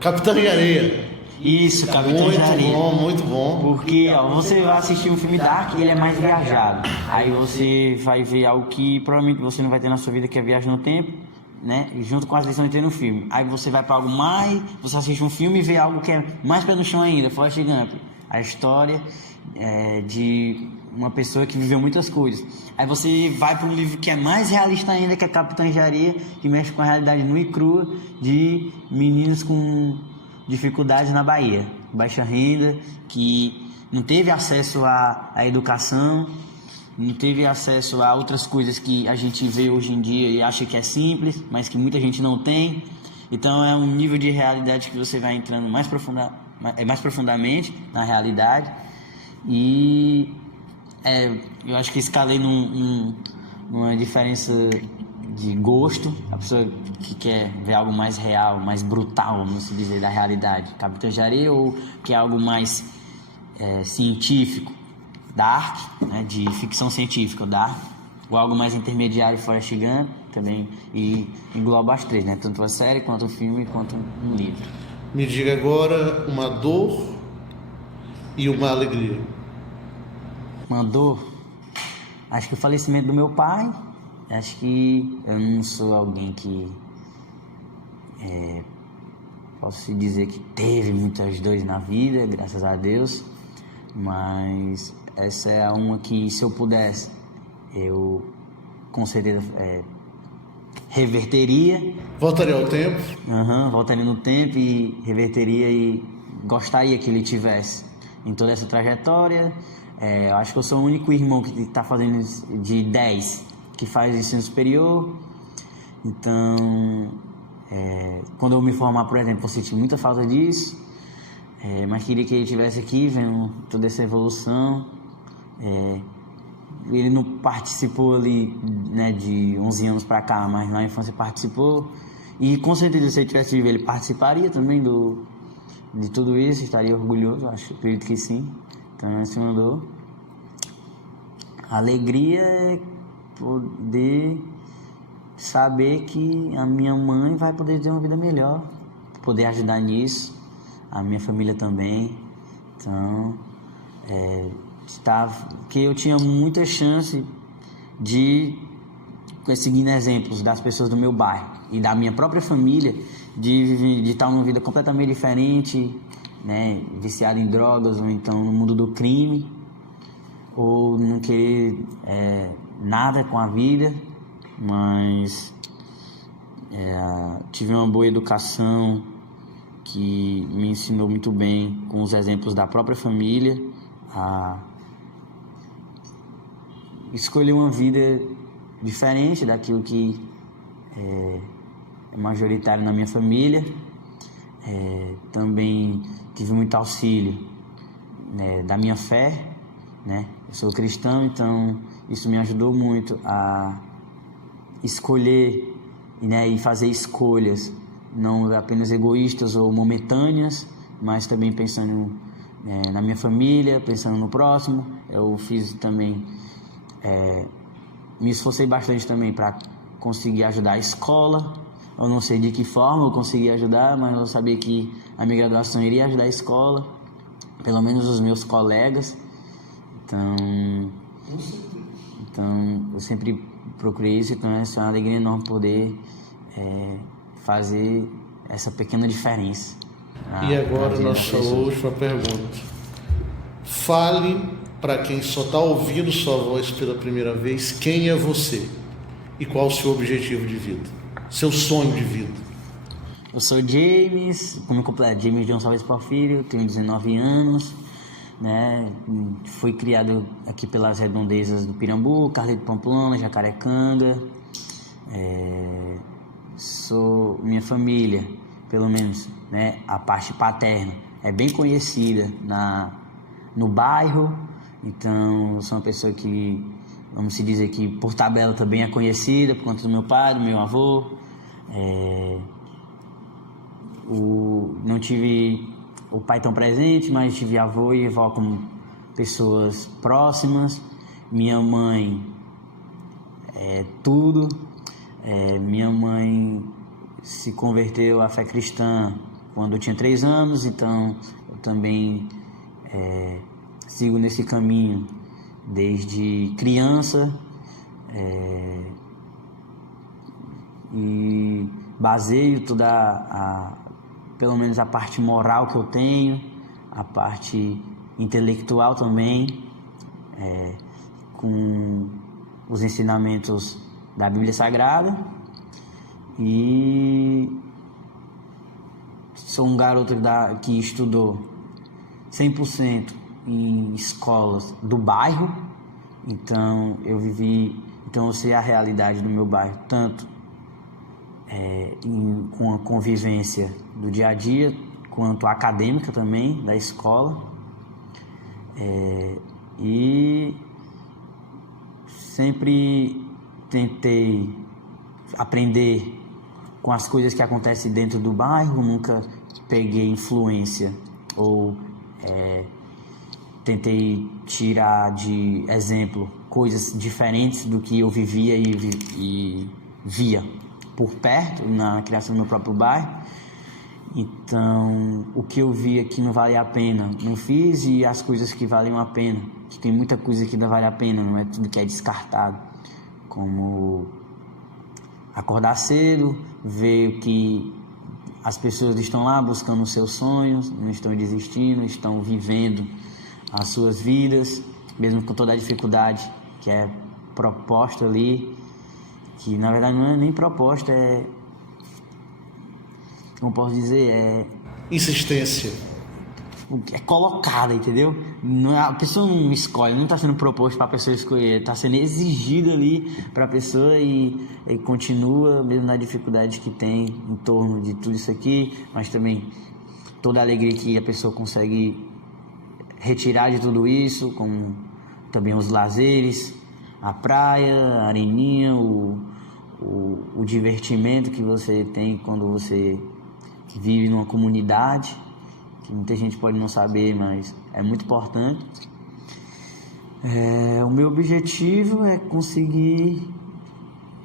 Capitão de Areia. Isso, Capitão de Areia. Muito bom. Porque ó, você vai assistir um filme dark e ele é mais viajado. Aí você vai ver algo que provavelmente você não vai ter na sua vida, que é viagem no tempo, né? E junto com as lições que tem no filme. Aí você vai para algo mais... Você assiste um filme e vê algo que é mais pé no chão ainda, Forrest Gump. A história de uma pessoa que viveu muitas coisas. Aí você vai para um livro que é mais realista ainda, que é Capitão de Areia, que mexe com a realidade nua e crua de meninos com dificuldades na Bahia, baixa renda, que não teve acesso à educação, não teve acesso a outras coisas que a gente vê hoje em dia e acha que é simples, mas que muita gente não tem. Então é um nível de realidade que você vai entrando mais profundamente na realidade. E eu acho que escalei numa diferença de gosto. A pessoa que quer ver algo mais real, mais brutal, vamos se dizer, da realidade, Capitão de Areia, ou que é algo mais científico, dark, né, de ficção científica, dark, ou algo mais intermediário, Forrest Gump também, e engloba as três, né, tanto a série, quanto o filme, quanto um livro. Me diga agora uma dor e uma alegria. Uma dor, acho que o falecimento do meu pai. Acho que eu não sou alguém que posso dizer que teve muitas dores na vida, graças a Deus, mas essa é uma que, se eu pudesse, eu com certeza reverteria. Voltaria ao tempo? Voltaria no tempo e reverteria, e gostaria que ele tivesse em toda essa trajetória. Eu acho que eu sou o único irmão que está fazendo de 10 que faz ensino superior. Então, quando eu me formar, por exemplo, vou sentir muita falta disso, mas queria que ele estivesse aqui vendo toda essa evolução. Ele não participou ali, né, de 11 anos para cá, mas na infância participou, e com certeza, se ele tivesse vivo, ele participaria também de tudo isso, estaria orgulhoso, acredito que sim. Então essa é uma dor. A alegria é poder saber que a minha mãe vai poder ter uma vida melhor, poder ajudar nisso, a minha família também. Então, que eu tinha muita chance de, seguindo exemplos das pessoas do meu bairro e da minha própria família, de estar numa vida completamente diferente, né, viciado em drogas, ou então no mundo do crime, ou não querer nada com a vida, mas tive uma boa educação que me ensinou muito bem, com os exemplos da própria família, a escolher uma vida diferente daquilo que é majoritário na minha família. Também tive muito auxílio, né, da minha fé, né? Eu sou cristão, então isso me ajudou muito a escolher, né, e fazer escolhas não apenas egoístas ou momentâneas, mas também pensando na minha família, pensando no próximo. Eu fiz também, me esforcei bastante também para conseguir ajudar a escola. Eu não sei de que forma eu consegui ajudar, mas eu sabia que a minha graduação iria ajudar a escola, pelo menos os meus colegas. Então eu sempre procurei isso. Então é uma alegria enorme poder fazer essa pequena diferença. E agora nossa última pergunta. Fale para quem só está ouvindo sua voz pela primeira vez, quem é você e qual o seu objetivo de vida, seu sonho de vida. Eu sou James, como completo, James Gonçalves Porfírio, tenho 19 anos, né? Fui criado aqui pelas redondezas do Pirambu, Carleto Pamplona, Jacarecanga. Minha família, pelo menos, né, a parte paterna, é bem conhecida no bairro. Então eu sou uma pessoa que, vamos se dizer que por tabela também é conhecida por conta do meu pai, do meu avô. Não tive o pai tão presente, mas tive avô e avó como pessoas próximas. minha mãe é tudo. Minha mãe se converteu à fé cristã quando eu tinha 3 anos, então eu também sigo nesse caminho desde criança, e baseio pelo menos a parte moral que eu tenho, a parte intelectual também, com os ensinamentos da Bíblia Sagrada. E sou um garoto que estudou 100% em escolas do bairro, então eu sei a realidade do meu bairro, tanto com a convivência do dia a dia, quanto a acadêmica também, da escola. E sempre tentei aprender com as coisas que acontecem dentro do bairro, nunca peguei influência ou tentei tirar de exemplo coisas diferentes do que eu vivia e via por perto na criação do meu próprio bairro. Então, o que eu via que não valia a pena, não fiz, e as coisas que valiam a pena, que tem muita coisa que não vale a pena, não é tudo que é descartado, como acordar cedo, ver que as pessoas estão lá buscando os seus sonhos, não estão desistindo, estão vivendo as suas vidas, mesmo com toda a dificuldade que é proposta ali, que na verdade não é nem proposta, como posso dizer, insistência. É colocada, entendeu? A pessoa não escolhe, não está sendo proposto para a pessoa escolher, está sendo exigido ali para a pessoa, e continua mesmo na dificuldade que tem em torno de tudo isso aqui, mas também toda a alegria que a pessoa consegue retirar de tudo isso, como também os lazeres, a praia, a areninha, o divertimento que você tem quando você vive numa comunidade, que muita gente pode não saber, mas é muito importante. O meu objetivo é conseguir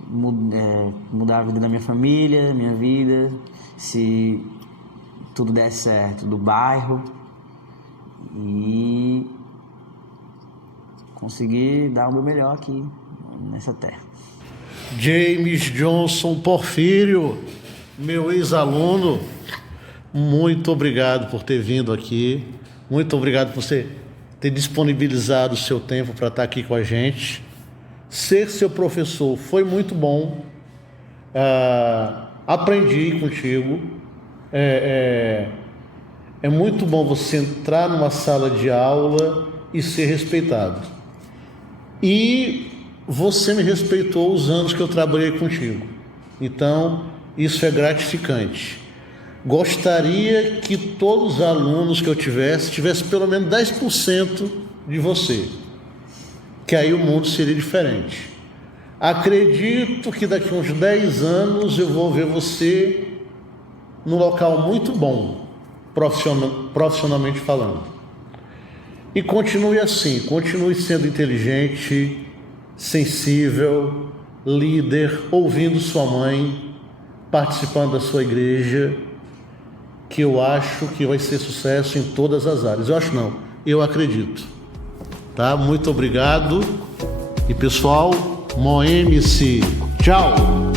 mudar a vida da minha família, minha vida, se tudo der certo, do bairro, e conseguir dar o meu melhor aqui nessa terra. James Johnson Porfírio, meu ex-aluno, muito obrigado por ter vindo aqui, muito obrigado por você ter disponibilizado o seu tempo para estar aqui com a gente. Ser seu professor foi muito bom, aprendi contigo, é muito bom você entrar numa sala de aula e ser respeitado. E você me respeitou os anos que eu trabalhei contigo, então isso é gratificante. Gostaria que todos os alunos que eu tivesse pelo menos 10% de você, que aí o mundo seria diferente. Acredito que daqui a uns 10 anos eu vou ver você num local muito bom, profissionalmente falando. E continue assim, continue sendo inteligente, sensível, líder, ouvindo sua mãe, participando da sua igreja, que eu acho que vai ser sucesso em todas as áreas. Eu acho não, eu acredito. Tá? Muito obrigado. E pessoal, Moeme-se. Tchau!